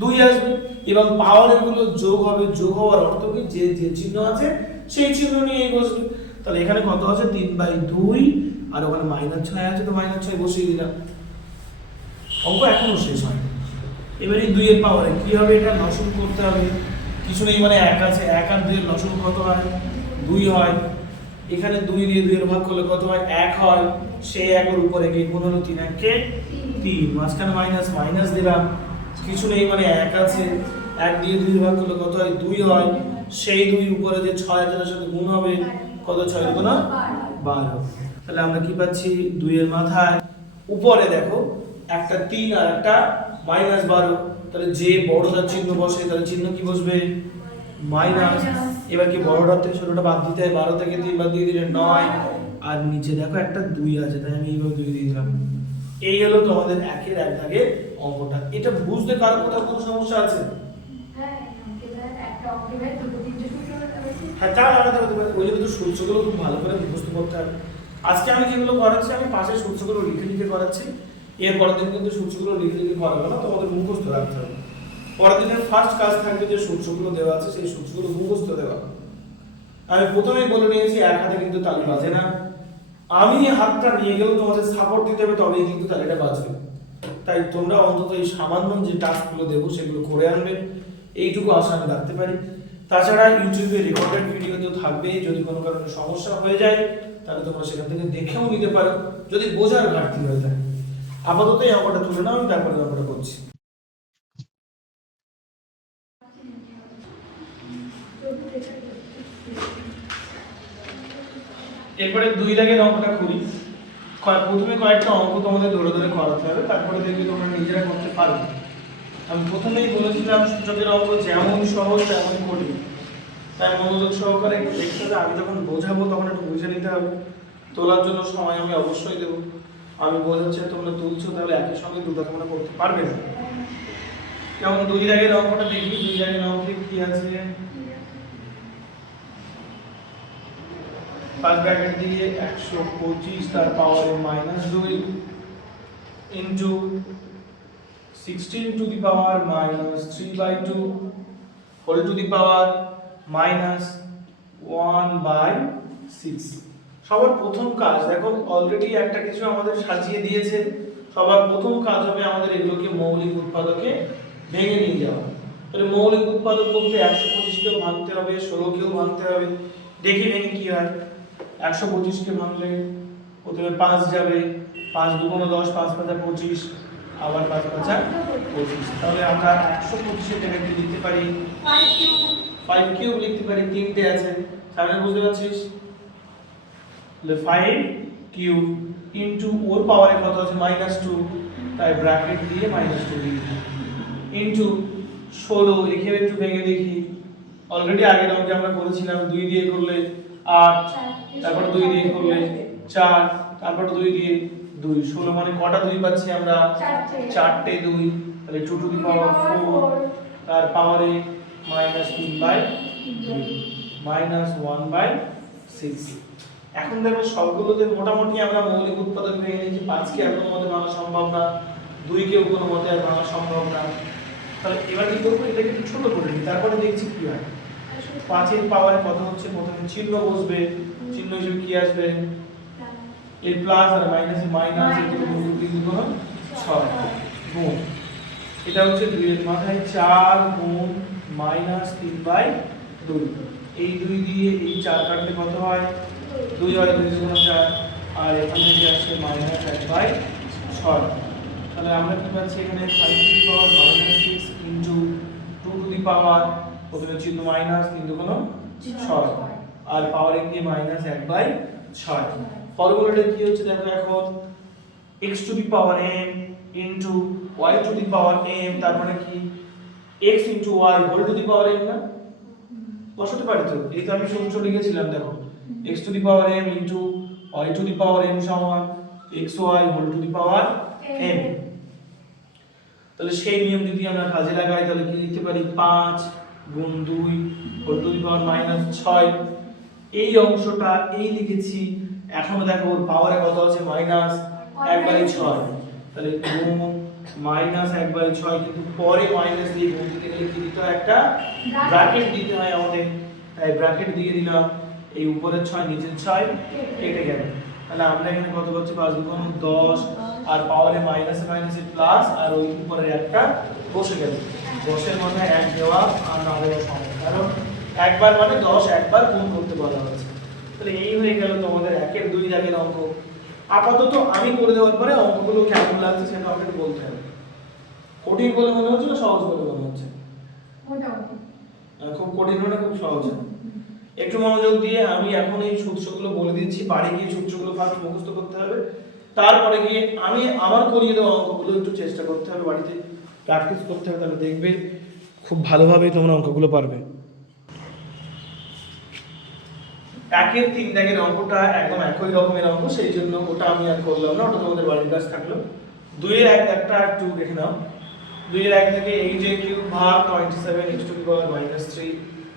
2 আসবে। এবং পাওয়ার গুলো যোগ হবে, যোগ হওয়ার অর্থ কি, যে যে চিহ্ন আছে সেই চিহ্ন নিয়েই বসবে। তাহলে এখানে কত আছে, 3/2, আর ওখানে -6 আছে, তো -6 বসিয়ে দিলাম। অঙ্ক এখনো শেষ হয়নি। এবারে 2 এর পাওয়ারে কি হবে, এটা লসাগু করতে হবে, কিছু নেই মানে 1 আছে, 1 আর 2 এর লসাগু কত হয়, 2 হয়। এখানে 2 দিয়ে 2 এর ভাগ করলে কত হয়, 1 হয়, সেই 1 এর উপরে গিয়ে গুণ হলো 3 1 কে 3, মাঝখানে মাইনাস দিলাম, কিছু নেই মানে 1 আছে, 1 দিয়ে 2 এর ভাগ করলে কত হয়, 2 হয়, সেই 2 উপরে যে 6 আছে তার সাথে গুণ হবে, কত 6 2 12। তাহলে আমরা কি পাচ্ছি, 2 এর মাথায় উপরে দেখো একটা 3 আর একটা -12, তাহলে যে বড়টার চিহ্ন বসে তাহলে চিহ্ন কি বসবে, মাইনাস। এবার কি বড়টার থেকে ছোটটা বাদ দিতে হয়, 12 থেকে 3 বাদ দিয়ে দিলে 9, আর নিচে দেখো একটা 2 আছে, তাই আমি এইভাবে 2 দিয়ে দিলাম। এই হলো তোমাদের একের এক দাগের অঙ্কটা। এটা বুঝতে কারো কোথাও কোনো সমস্যা আছে? হ্যাঁ, একটা অঙ্কের দুটো তিনটে সূত্র রয়েছে। হ্যাঁ, তা লাগাতে হতে পারে। ওই জন্য তো সূত্রগুলো খুব ভালো করে মুখস্থ করতে হবে। আজকে আমি যেগুলো করাচ্ছি আমি পাশে সূত্রগুলো লিখে লিখে করাচ্ছি। এর পরের দিন কিন্তু সূত্রগুলো লিখে লিখে করাবো না, তোমাদের মুখস্থ রাখতে হবে। পরের দিনের ফার্স্ট কাজ থাকবে যে সূত্রগুলো দেওয়া আছে সেই সূত্রগুলো মুখস্থ দেওয়া। আমি প্রথমেই বলে নিয়েছি এক হাতে কিন্তু তালি বাজে না। আমি হাতটা নিয়ে গেলেও তোমাদের সাপোর্ট দিতে হবে, তবেই কিন্তু তালিটা বাজবে। তাই তোমরা অন্তত এই সামান্য যে টাস্কগুলো দেবো সেগুলো করে আনবে, এইটুকু আশা আমি রাখতে পারি। তাছাড়া ইউটিউবে রেকর্ডেড ভিডিও তো থাকবেই, যদি কোনো কারণে সমস্যা হয়ে যায় তাহলে তোমরা সেখান থেকে দেখেও নিতে পারো যদি বোঝার ঘাটতি হয়ে থাকে। আপাতত এই অঙ্কটা তুলে নাও, আমি তারপরে অঙ্কটা করছি। এরপরে 2 দাগের অঙ্কটা করি। প্রথমে কয়েকটা অঙ্ক তোমাদের ধরে ধরে করাতে হবে, তারপরে দেখবি তোমরা নিজেরা করতে পারবে। আমি প্রথমেই বলেছিলাম সূচকের অঙ্ক যেমন সহজ তেমন কঠিন, তাই মনোযোগ সহকারে একটু দেখতে হবে। আমি যখন বোঝাবো তখন একটু বুঝে নিতে হবে। তোলার জন্য সময় আমি অবশ্যই দেবো। আমি বোঝাচ্ছি তোমরা তুলছো, তাহলে একই সঙ্গে দুটো তোমরা করতে পারবে না। যেমন 2 দাগের অঙ্কটা দেখি। 2 দাগের অঙ্কে কি আছে? ফার্স্ট ব্র্যাকেট দিয়ে 125 তার পাওয়ারে -2 into 16 to the power -3/2 whole to the power -1/6। সবার প্রথম কাজ দেখো, অলরেডি একটা কিছু আমাদের সাজিয়ে দিয়েছে। সবার প্রথম কাজ হবে আমাদের এগুলোকে মৌলিক উৎপাদকে ভেঙে নিয়ে যাওয়া। তাহলে মৌলিক উৎপাদক বলতে 125 কেও ভাঙতে হবে, 16 কেও ভাঙতে হবে। দেখি ভেঙে কি হয়। 125 কে ভাঙলে প্রথমে 5 যাবে, 5 দুগুণ 10, 5 পাঁচা 25, আবার 5 পাঁচা 25। তাহলে আমরা 125 এর জায়গায় কি লিখতে পারি? 5 কিউব লিখতে পারি। তিনটে আছে সামনে, বুঝতে পারছিস? তাহলে 5 কিউব ইনটু ওর পাওয়ারে কত আছে? -2, তাই ব্র্যাকেট দিয়ে -2 লিখি ইনটু 16। এখানে একটু ভেঙে দেখি। অলরেডি আগের অঙ্কে আমরা করেছিলাম 2 দিয়ে করলে 8, তারপর 2 দিয়ে করলে 4, তারপর 2 দিয়ে 2। 16 মানে কটা 2 পাচ্ছি আমরা? চারটে 2। তাহলে 2 টু দি পাওয়ার 4 তার পাওয়ারে -3/2 -1/6। এখন দেখো সবগুলোতে মোটামুটি আমরা মৌলিক উৎপাদক ভেঙে নিয়েছি। 5 কে আর কোনো মতে ভাঙা সম্ভব না, 2 কেও কোনো মতে আর ভাঙা সম্ভব না। তাহলে এবার কি করবো? এটাকে একটু ছোট করে নিই, তারপরে দেখছি কি হয়। 5 এর পাওয়ারে কত হচ্ছে? প্রথমে চিহ্ন বসবে, চিহ্ন হিসেবে কি আসবে? এই প্লাস আর মাইনাস, মাইনাস এর দুটো 6 গুণ। এটা হচ্ছে 2 এর মাথায় 4 গুণ -3/2। এই 2 দিয়ে এই 4 কাটলে কত হয়? 2 হয়, 2 গুণ 4। আর এখানে যে আসছে -1/6। তাহলে আমরা কি পাচ্ছি এখানে? 5 to the power -6 into 2 to the power, প্রথমে চিহ্ন মাইনাস, 3 দুগুণ 6, আর পাওয়ারে কি -1/6। ফর্মুলাটা কি হচ্ছে দেখো এখন? x to the power m into y to the power m, তারপরে কি x into y whole to the power m না? বসাতে পারি তো? এই তো আমি সূত্র লিখেছিলাম দেখো, x to the power m into y to the power m সমান xy whole to the power m। তাহলে সেই নিয়ম যদি আমরা কাজে লাগাই তাহলে কি লিখতে পারি? 5 গুণ 2 হোল টু দি পাওয়ার -6। এই অংশটা এই লিখেছি। এখন দেখো ওর পাওয়ারে কত আছে? -1/6। তাহলে গুণ -1/6, কিন্তু পরে মাইনাস দিয়ে গুণ দিতে গেলে কি দিতে হয়? একটা ব্র্যাকেট দিতে হয় আমাদের, তাই ব্র্যাকেট দিয়ে দিলাম। এই উপরের 6 নিচের 6 কেটে গেল। তাহলে আমরা এখানে কত পাচ্ছি? 5 গুণ 10, আর পাওয়ারে মাইনাসে মাইনাসে প্লাস, আর ওই উপরে একটা বসে গেল। 10 এর মাথায় 1 দেওয়া আর না দেওয়া সমান, কারণ একবার মানে 10 একবার গুণ করতে বলা হয়েছে। তাহলে এই হয়ে গেল তোমাদের 1 এর 2 দাগের অঙ্ক। আপাতত আমি করে দেওয়ার পরে অঙ্কগুলো কেমন লাগছে সেটা আমাকে বলতে হবে। কঠিন বলে মনে হচ্ছে না সহজ বলে মনে হচ্ছে? খুব কঠিন না, খুব সহজ। একটু মনোযোগ দিয়ে আমি এখন এই সূত্রগুলো বলে দিচ্ছি, বাড়ি গিয়ে সূত্রগুলো ফার্স্ট মুখস্থ করতে হবে, তারপরে গিয়ে আমি আমার করিয়ে দেওয়া অঙ্কগুলো একটু চেষ্টা করতে হবে, বাড়িতে প্র্যাকটিস করতে হবে। তাহলে দেখবে খুব ভালোভাবে তোমরা অঙ্কগুলো পারবে। একের 3 দাগের অঙ্কটা একদম একই রকমের অঙ্ক, সেই জন্য ওটা আমি আর করলাম না, ওটা তোমাদের বাড়ির কাজ থাকলো। 2 এর একটা একটু দেখে নাও। 2 এর 1 থেকে 8 কিউব ভাগ 27 x টু দি পাওয়ার -3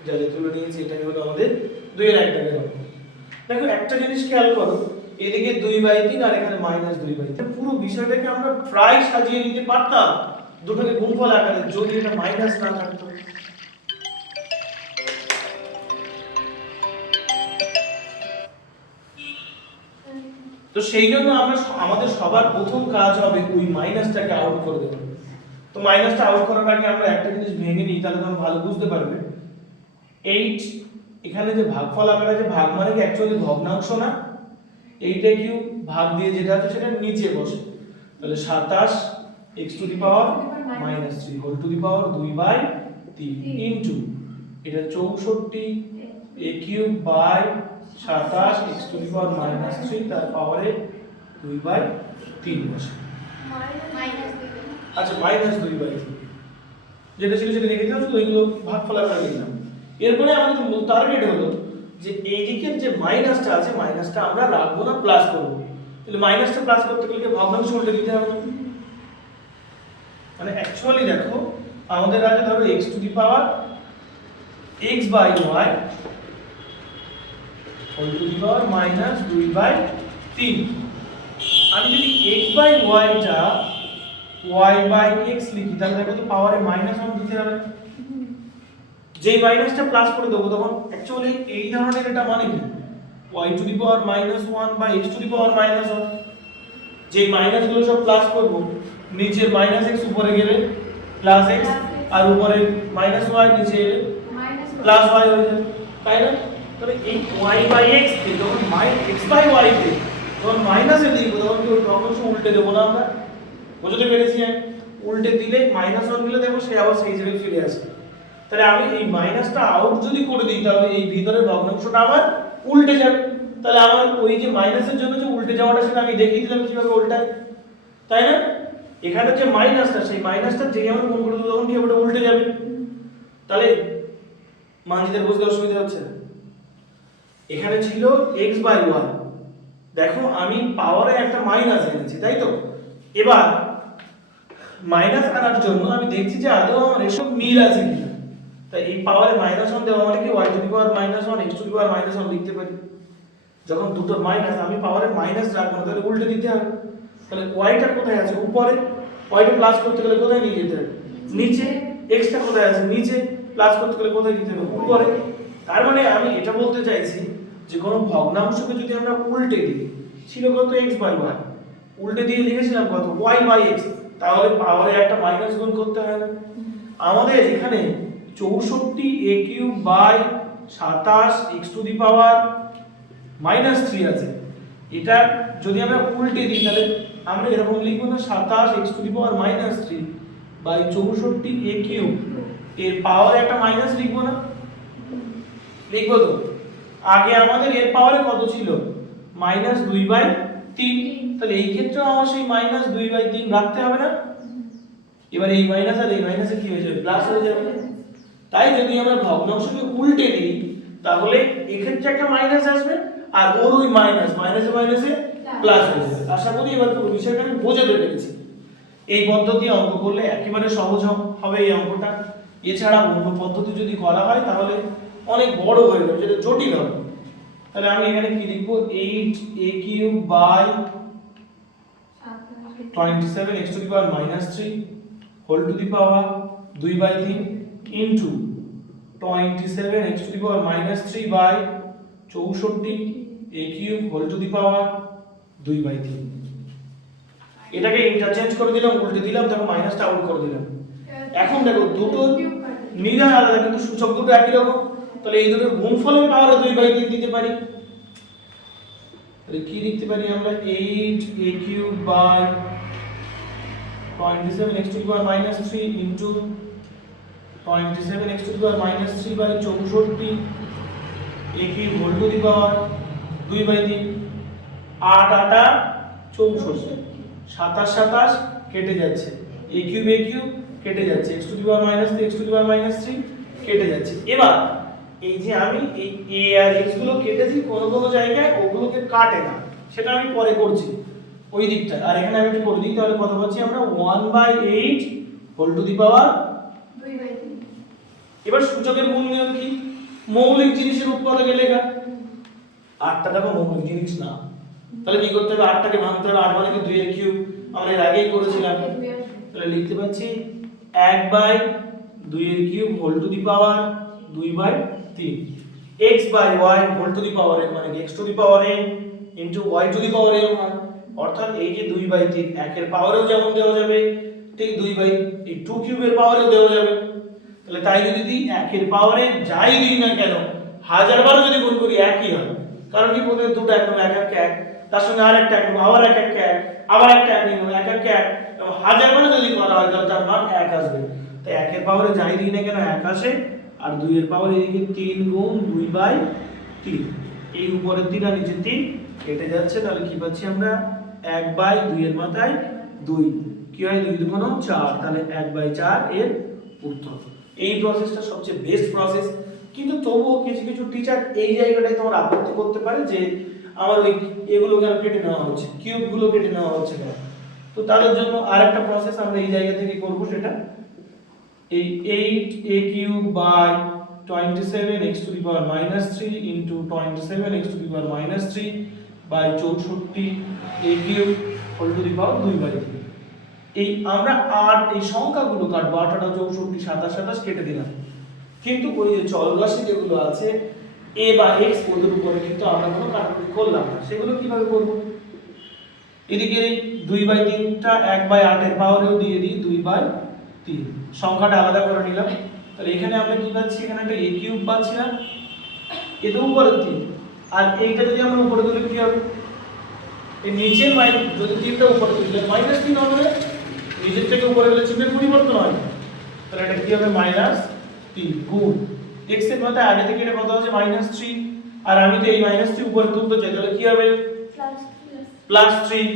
যা যে তুলে নিয়েছি, এটাই হলো আমাদের 2 এর 1 দাগের অঙ্ক। দেখো একটা জিনিস খেয়াল করো, এদিকে 2/3 আর এখানে -2/3, পুরো বিষয়টাকে আমরা প্রায় সাজিয়ে নিতে পারতাম দুটোকে গুণফল আকারে, যদি এটা মাইনাস না থাকতো। তো সেই জন্য আমরা আমাদের সবার প্রথম কাজ হবে ওই মাইনাসটাকে আউট করে দেব। তো মাইনাসটা আউট করার আগে আমরা একটা জিনিস ভেঙে নিই, তাহলে তোমরা ভালো বুঝতে পারবে। 8 এখানে যে ভাগফল আকারে আছে, ভাগ মানে কি অ্যাকচুয়ালি ভগ্নাংশ না, 8 কিউব ভাগ দিয়ে যেটা আছে সেটা নিচে বসে, তাহলে 27 x to the power -3 whole to the power 2/3 into এটা 64 a cube by 27 x to the power -3 তার পাওয়ারে 2/3 বসে। আচ্ছা -2/3 যেটা ছিল সেটা লিখে দিলাম, শুধু এগুলো ভাগফল আকারে লিখলাম। এরপরে আমাদের মূল টার্গেট হলো যে এই দিকের যে মাইনাসটা আছে, মাইনাসটা আমরা রাখবো না, প্লাস করব। তাহলে মাইনাসটা প্লাস করতে গেলে ভগ্নাংশ উল্টে দিতে হবে না? মানে অ্যাকচুয়ালি দেখো আমাদের আছে ধরো x to the power x by y whole to the power -2/3। আমি যদি x বাই y টা y বাই x লিখি, তাহলে দেখো তো পাওয়ারে -1 দিতে হবে। যেই মাইনাসটা প্লাস করে দেবো তখন অ্যাকচুয়ালি এই ধরনের এটা মানে কি y টু দি পাওয়ার -1 বা x টু দি পাওয়ার -1। যেই মাইনাসগুলো সব প্লাস করব, নিচে -x উপরে গেলে +x আর উপরে -y নিচে এলে +y হয়ে যাবে, তাই না? তাহলে এই y বাই x কে যখন x বাই y কে যখন মাইনাসে লিখব, তখন কি ওই ভগ্নাংশ উল্টে দেব না আমরা? বুঝতে পেরেছি? উল্টে দিলে -1 দিলে দেখো সে আবার সেই জায়গায় ফিরে আসে। তাহলে আমি এই মাইনাসটা আউট যদি করে দিই, তাহলে এই ভিতরের ভগ্নাংশটা আমার উল্টে যাবে। তাহলে আমার ওই যে মাইনাসের জন্য যে উল্টে যাওয়াটা সেটা আমি দেখিয়ে দিলাম কিভাবে উল্টায়, তাই না? এখানে যে মাইনাসটা, সেই মাইনাসটা যেই আমরা গুণ করে দেবো তখন কি ওটা উল্টে যাবে। তাহলে মানজিদের বুঝতে অসুবিধা হচ্ছে? এখানে ছিল x বাই y, দেখো আমি পাওয়ারে একটা মাইনাস এনেছি, তাই তো? এবার মাইনাস আনার জন্য আমি দেখছি যে আদৌ আমার এসব মিল আছে কিনা। তাই এই পাওয়ারে -1 দেওয়া মানে কি y to the power -1 x to the power -1 লিখতে পারি। যখন দুটো মাইনাস, আমি পাওয়ারে মাইনাস রাখবো না, তাহলে উল্টে দিতে হবে। তাহলে y টা কোথায় আছে? উপরে। y টা প্লাস করতে গেলে কোথায় নিয়ে যেতে হবে? নিচে। x টা কোথায় আছে? নিচে। প্লাস করতে গেলে কোথায় নিতে হবে? উপরে। তার মানে আমি এটা বলতে চাইছি যে কোনো ভগ্নাংশকে যদি আমরা উল্টে দিই, ছিল কত x বাই y, উল্টে দিয়ে লিখেছিলাম কত y বাই x, তাহলে পাওয়ারে একটা মাইনাস গুণ করতে হয় না? আমাদের এখানে 64 a cube by 27 x to the power -3 আছে। এটা যদি আমরা উল্টে দিই, তাহলে আমরা এরকম লিখব না 27 x to the power -3 by 64 a cube, এর পাওয়ারে একটা মাইনাস লিখব না? লিখব তো। আগে আমাদের এর পাওয়ারে কত ছিল? -2/3। তাহলে এই ক্ষেত্রে আমার সেই -2/3 রাখতে হবে না? এবার এই মাইনাস আর এই মাইনাসে কি হয়ে যাবে? প্লাস হয়ে যাবে। তাই যদি আমরা ভগ্নাংশকে উল্টে দিই, তাহলে এক্ষেত্রে একটা মাইনাস আসবে আর ওর ওই মাইনাসে মাইনাসে প্লাস হয়ে যাবে। আশা করি এবার পুরো বিষয়টা আমি বোঝাতে পেরেছি। এই পদ্ধতি অঙ্ক করলে একেবারে সহজ হবে এই অঙ্কটা। এছাড়া অন্য পদ্ধতি যদি করা হয় তাহলে অনেক বড় হয়ে যাবে, যেটা জটিল হবে। তাহলে আমি এখানে কি লিখব? 8a cube by 27 x to the power -3 whole to the power 2/3 into 27 x to the power -3 by 64 a cube whole to the power 2/3। এটাকে ইন্টারচেঞ্জ করে দিলাম, উল্টে দিলাম, দেখো মাইনাসটা আউট করে দিলাম। এখন দেখো দুটো নিরা আলাদা কিন্তু সূচক দুটো একই রকম, তাহলে এই দুটোর গুণফলের পাওয়ারে 2/3 দিতে পারি। তাহলে কি লিখতে পারি আমরা? 8a cube by 27 x to the power -3 into 27 x to the power -3 by 64 a cube whole to the power 2/3। 8 8 64, 27 27 কেটে যাচ্ছে, a কিউব কেটে যাচ্ছে, x to the power -3 x to the power -3 কেটে যাচ্ছে। এবার এই যে আমি এই a আর x গুলো কেটেছি কোনো কোনো জায়গায় ওগুলোকে কাটে না, সেটা আমি পরে করছি ওই দিকটা। আর এখানে আমি একটু করে দিই, তাহলে কত পাচ্ছি আমরা 1/8 হোল টু দি পাওয়ার। 2/3। এবার সূচকের মূল নিয়ম কি? মৌলিক জিনিসের উৎপাদকে লেখা। 8টা দেখো মৌলিক জিনিস না, তাহলে কি করতে হবে? 8টাকে ভাঙতে হবে। 8 মানে কি 2 এর কিউব, আমরা এর আগেই করেছিলাম। তাহলে লিখতে পাচ্ছি 1/2 এর cube whole to the power 2/3, x by y whole to the power n মানে x to the power n into y to the power m হয়। অর্থাৎ এই যে 2/3 1 এর পাওয়ারেও যেমন দেওয়া যাবে, ঠিক 2 কিউবের পাওয়ারেও দেওয়া যাবে। তাহলে তাই যদি দিই 1 এর পাওয়ারে যাই দিই না কেন, হাজার বারও যদি গুণ করি একই হয়। কারণ কি প্রথমে দুটো এক নেব, 1 1 1, তার সঙ্গে আরেকটা এক নেব, আবার 1 1 1, আবার একটা এক নেব, 1 1 1, এবং হাজার বারও যদি করা হয় তাহলে তার মান 1 আসবে। তাই 1 এর পাওয়ারে যাই দিই না কেন 1 আসে, আর 2 এর পাওয়ারে এদিকে 3 গুণ 2/3, এই উপরের 3 আর নিচের 3 কেটে যাচ্ছে। তাহলে কি পাচ্ছি আমরা 1/2 এর মাথায় 2, কি হয় 2 2 4, তাহলে 1/4 এর উত্তর। এই প্রসেসটা সবচেয়ে বেস্ট প্রসেস। কিন্তু তবুও কিছু কিছু টিচার এই জায়গাটায় তোমার আপত্তি করতে পারে যে আমার ওই এগুলো কেন কেটে নেওয়া হচ্ছে, কিউব গুলো কেটে নেওয়া হচ্ছে কেন। তো তাদের জন্য আরেকটা প্রসেস আমরা এই জায়গা থেকে করব, সেটা এই 8a³ / 27x to the power -3 into 27x to the power -3 by 64a³ whole to the power 2/3। এই আমরা আর এই সংখ্যাগুলো কাটবো, 18 64 27 27 কেটে দিলাম। কিন্তু ওই যে চলরাশি যেগুলো আছে a বা x, ওদের উপরে কিন্তু আমরা কোনো কাটাকুটি করলাম না। সেগুলো কিভাবে করব? এদিকে 2/3টা 1/8 এর পাওয়ারেও দিয়ে দিই 2/3, সংখ্যাটা আলাদা করে নিলাম। তাহলে এখানে আমরা কি পাচ্ছি? এখানে একটা a³ পাচ্ছি না, এটা উপরে 3, আর এইটা যদি আমরা উপরে তুলি কি হবে? এই নিচের যদি 3টা উপরে তুলি -3 হবে না? নিচের থেকে উপরে গেলে চিহ্নের পরিবর্তন হয়, তাহলে এটা কি হবে? -3 গুণ x এর মাথায় আগে থেকে এটা কত আছে? -3, আর আমি তো এই -3 উপরে তুলতে চাই, তাহলে কি হবে? +3,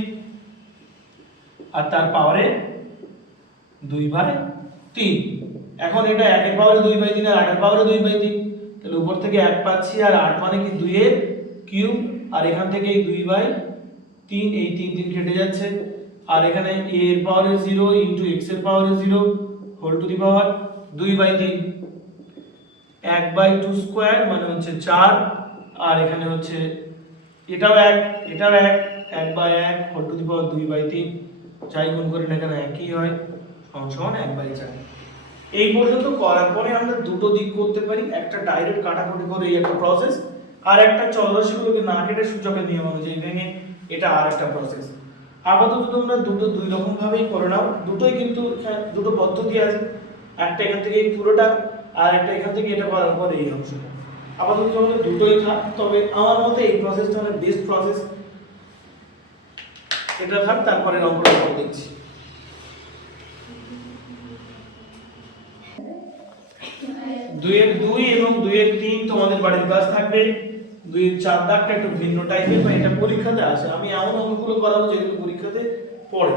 আর তার পাওয়ারে 2/3। এখন এটা 1 এর পাওয়ারে 2/3 আর 8 এর পাওয়ারে 2/3, তাহলে উপর থেকে 1 পাচ্ছি, আর 8 মানে কি 2 এর কিউব, আর এখান থেকে এই 2/3, এই 3 3 কেটে যাচ্ছে, আর এখানে a এর পাওয়ারে 0 ইনটু x এর পাওয়ারে 0 whole to the power 2/3, 1/2 square মানে হচ্ছে 4, আর এখানে হচ্ছে এটাও 1 এটাও 1, 1/1 হোল টু দি পাওয়ার 2/3, যাই গুণ করি না কেন একই হয়, সমান 1/4। এই পর্যন্ত করার পরে আমরা দুটো দিক করতে পারি, একটা ডাইরেক্ট কাটাকুটি করে এই একটা প্রসেস, আর একটা চলরাশিগুলোকে না কেটে সূচকের নিয়ম অনুযায়ী ভেঙে, এটা আর একটা প্রসেস। আপাতত তোমরা দুটো দুই রকম ভাবেই করে নাও, দুটোই কিন্তু দুটো পদ্ধতি আছে, একটা এখান থেকে এই পুরোটা, আর একটা এখান থেকে এটা করার পর এই অংশটা। আপাতত তোমাদের দুটোই থাক, তবে আমার মতে এই প্রসেসটা হলো বেস্ট প্রসেস। এটা থাক, তারপরে নম্বরটা করে দিচ্ছি। 2 এর 2 এবং 2 এর 3 তোমাদের বাড়ির কাজ থাকবে। 2 এর 4 দাগটা একটু ভিন্ন টাইপের, বা এটা পরীক্ষাতে আসে। আমি এমন অঙ্কগুলো করাবো যেগুলো পরীক্ষাতে পড়ে,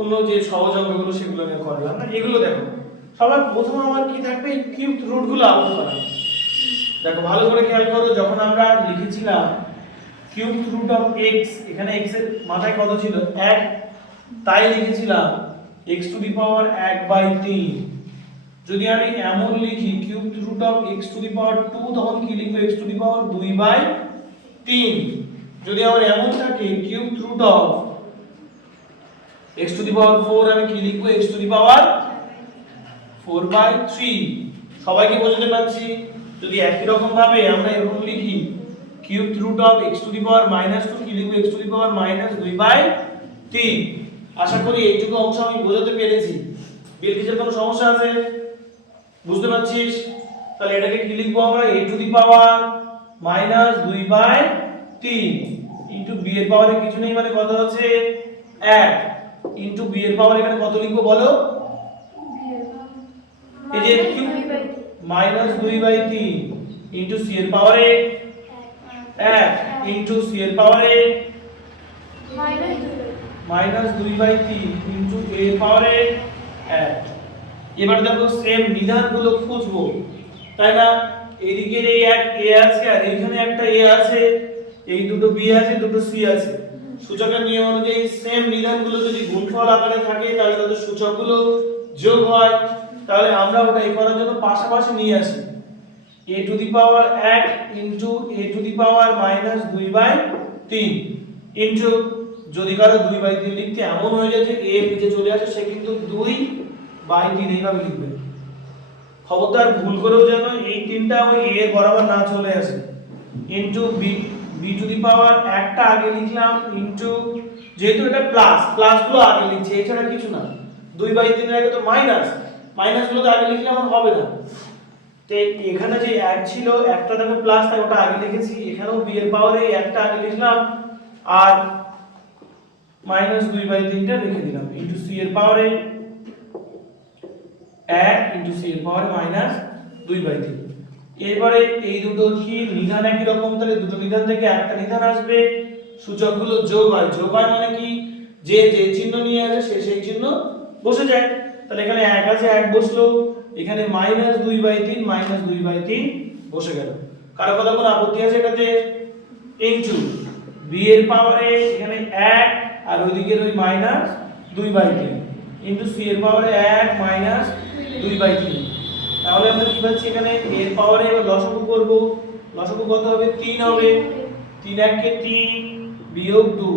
অন্য যে সহজ অঙ্কগুলো সেগুলো আমি করালাম না। এগুলো দেখো, সবার প্রথমে আমার কি থাকবে? এই কিউব রুটগুলো আউট করা। দেখো ভালো করে খেয়াল করো, যখন আমরা লিখেছিলাম কিউব রুট অফ x, এখানে x এর মাথায় কত ছিল? 1, তাই লিখেছিলাম x টু দি পাওয়ার 1/3। যদি আমি এমন লিখি cube root of x to the power 2, তখন কি লিখব? x to the power 2/3। যদি আমার এমন থাকে cube root of x to the power 4, আমি কি লিখব? x to the power 4/3। সবাইকে বোঝাতে পারছি? যদি একই রকম ভাবে আমরা এরকম লিখি cube root of x to the power -2, কি লিখব? x to the power -2/3। আশা করি এইটুকু অংশ আমি বোঝাতে পেরেছি। বিলকিসের কোনো সমস্যা আছে? বুঝতে পারছিস? তাহলে এটাকে কি লিখবো আমরা? a two the power -2/3 into b এর পাওয়ারে কিছু নেই মানে কত আছে? 1 ইনটু b এর পাওয়ার এখানে কত লিখবো বলো? এই যে -2/3 ইনটু c এর পাওয়ারে 1 ইনটু c এর পাওয়ারে -2/3 ইনটু a এর পাওয়ারে 1। এবার দেখো সেম নিধানগুলো খুঁজবো, তাই না? এইদিকের এই এক a আছে আর এইখানে একটা a আছে, এই দুটো b আছে, দুটো c আছে। সূচকের নিয়ম অনুযায়ী সেম নিধানগুলো যদি গুণফল আকারে থাকে তাহলে তাদের সূচকগুলো যোগ হয়। তাহলে আমরা ওটা এই করার জন্য পাশাপাশি নিয়ে আসি a two the power 1 into a two the power -2/3 into, যদি কারো 2/3 লিখতে এমন হয়ে যায় যে a নিচে চলে আসে সে কিন্তু 2/3 এইভাবে লিখবে। খবরদার ভুল করেও যেন এই তিনটা ওই a এর বরাবর না চলে আসে। ইনটু b টু দি পাওয়ার একটা আগে লিখলাম ইনটু, যেহেতু এটা প্লাস, প্লাস গুলো আগে লিখছি এছাড়া কিছু না। 2/3 এর আগে তো মাইনাস, মাইনাস গুলো তো আগে লিখলে আমার হবে না। তো এখানে যে 1 ছিল একটা দামে প্লাস তাই ওটা আগে লিখেছি, এখানেও b এর পাওয়ারে একটা আগে লিখলাম আর -2/3টা লিখে দিলাম ইনটু c এর পাওয়ারে 1 ইনটু c এর পাওয়ারে -2/3। এবারে এই দুটো কি নিধান একই রকম, তাহলে দুটো নিধান থেকে একটা নিধান আসবে, সূচকগুলো যোগ হয়। যোগ হয় মানে কি, যে যে চিহ্ন নিয়ে আসে সে সেই চিহ্ন বসে যায়। তাহলে এখানে 1 আছে 1 বসলো, এখানে -2/3 বসে গেল। কারো কথা কোনো আপত্তি আছে এটাতে? ইনটু b এর পাওয়ারে এখানে 1 আর ওইদিকের ওই -2/3 ইনটু c এর পাওয়ারে 1 -2/3। তাহলে আমরা কি পাচ্ছি এখানে a এর পাওয়ারে এবার লসাগু করব। লসাগু কত হবে? 3 হবে। 3 1 কে 3 বিয়োগ 2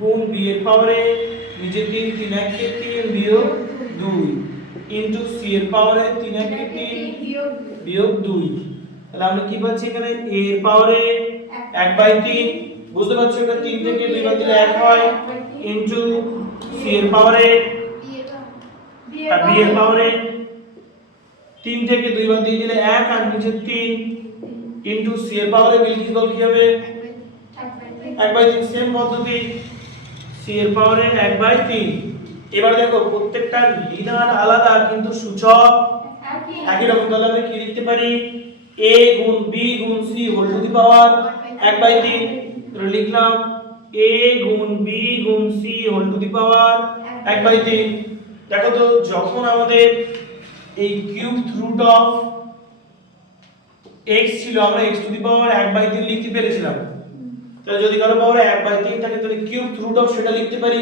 গুণ b এর পাওয়ারে নিচে 3 3 1 কে 3 বিয়োগ 2 ইনটু c এর পাওয়ারে 3 1 কে 3 বিয়োগ 2। তাহলে আমরা কি পাচ্ছি এখানে a এর পাওয়ারে 1/3, বুঝতে পারছো এটা 3 থেকে 2 দিলে 1 হয়, ইনটু c এর পাওয়ারে b এর পাওয়ারে 3 থেকে 2 দিলে 1 আর নিচে 3 ইনটু c এর পাওয়ারে বিলকিস বল কি হবে? 1/3। সেম পদ্ধতি, c এর পাওয়ারে 1/3। এবার দেখো প্রত্যেকটা নিধান আলাদা কিন্তু সূচক একই রকম। তাহলে আমরা কি লিখতে পারি? a গুণ b গুণ c হোল টু দি পাওয়ার 1/3। তাহলে লিখলাম a গুণ b গুণ c হোল টু দি পাওয়ার 1/3। দেখো তো যখন আমাদের এই কিউবড রুট অফ x ছিল আমরা x টু দি পাওয়ার 1/3 লিখতে পেরেছিলাম। তাহলে যদি কারো পাওয়ারে 1/3 থাকে তাহলে কিউবড রুট অফ সেটা লিখতে পারি।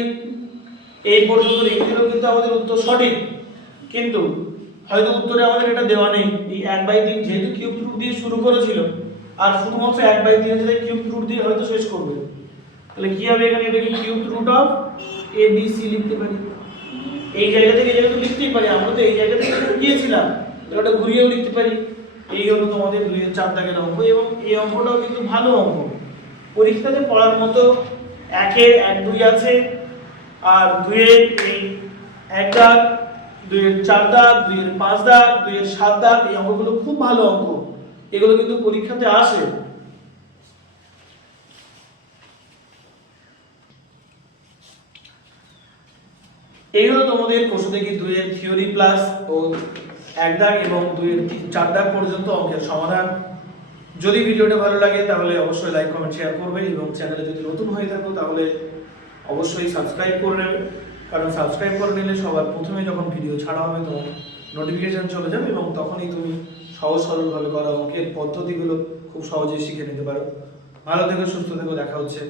এই পর্যন্ত লিখে দিলেও কিন্তু আমাদের উত্তর সঠিক, কিন্তু হয়তো উত্তরে আমাদের এটা দেওয়া নেই। এই 1/3 যেহেতু কিউবড রুট দিয়ে শুরু করেছিল আর শুধুমাত্র 1/3 আছে তাই কিউবড রুট দিয়ে হয়তো শেষ করবে। তাহলে কি হবে এখানে? এটাকে cubed root of a b c লিখতে পারি। এই জায়গা থেকে এই জায়গা তো লিখতেই পারি, আমরা তো এই জায়গা থেকে গিয়েছিলাম, তাহলে ওটা ঘুরিয়েও লিখতে পারি। এই হলো তোমাদের 2 এর 4 দাগের অঙ্ক, এবং এই অঙ্কটাও কিন্তু ভালো অঙ্ক, পরীক্ষাতে পড়ার মতো। 1 এর 1 2 আছে আর 2 এর এই 1 দাগ, 2 এর 4 দাগ, 2 এর 5 দাগ, 2 এর 7 দাগ, এই অঙ্কগুলো খুব ভালো অঙ্ক, এগুলো কিন্তু পরীক্ষাতে আসে। এই হলো তোমাদের কোষে দেখি 2 এর থিওরি প্লাস ও 1 দাগ এবং 2 এর 4 দাগ পর্যন্ত অঙ্কের সমাধান। যদি ভিডিওটা ভালো লাগে তাহলে অবশ্যই লাইক কমেন্ট শেয়ার করবে, এবং চ্যানেলে যদি নতুন হয়ে থাকো তাহলে অবশ্যই সাবস্ক্রাইব করে নেবে, কারণ সাবস্ক্রাইব করে নিলে সবার প্রথমে যখন ভিডিও ছাড়া হবে তোমার নোটিফিকেশন চলে যাবে, এবং তখনই তুমি সহজ সরলভাবে করা অঙ্কের পদ্ধতিগুলো খুব সহজেই শিখে নিতে পারো। ভালো থেকো, সুস্থ থেকো, দেখা হচ্ছে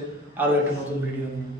আরো একটা নতুন ভিডিও নিয়ে।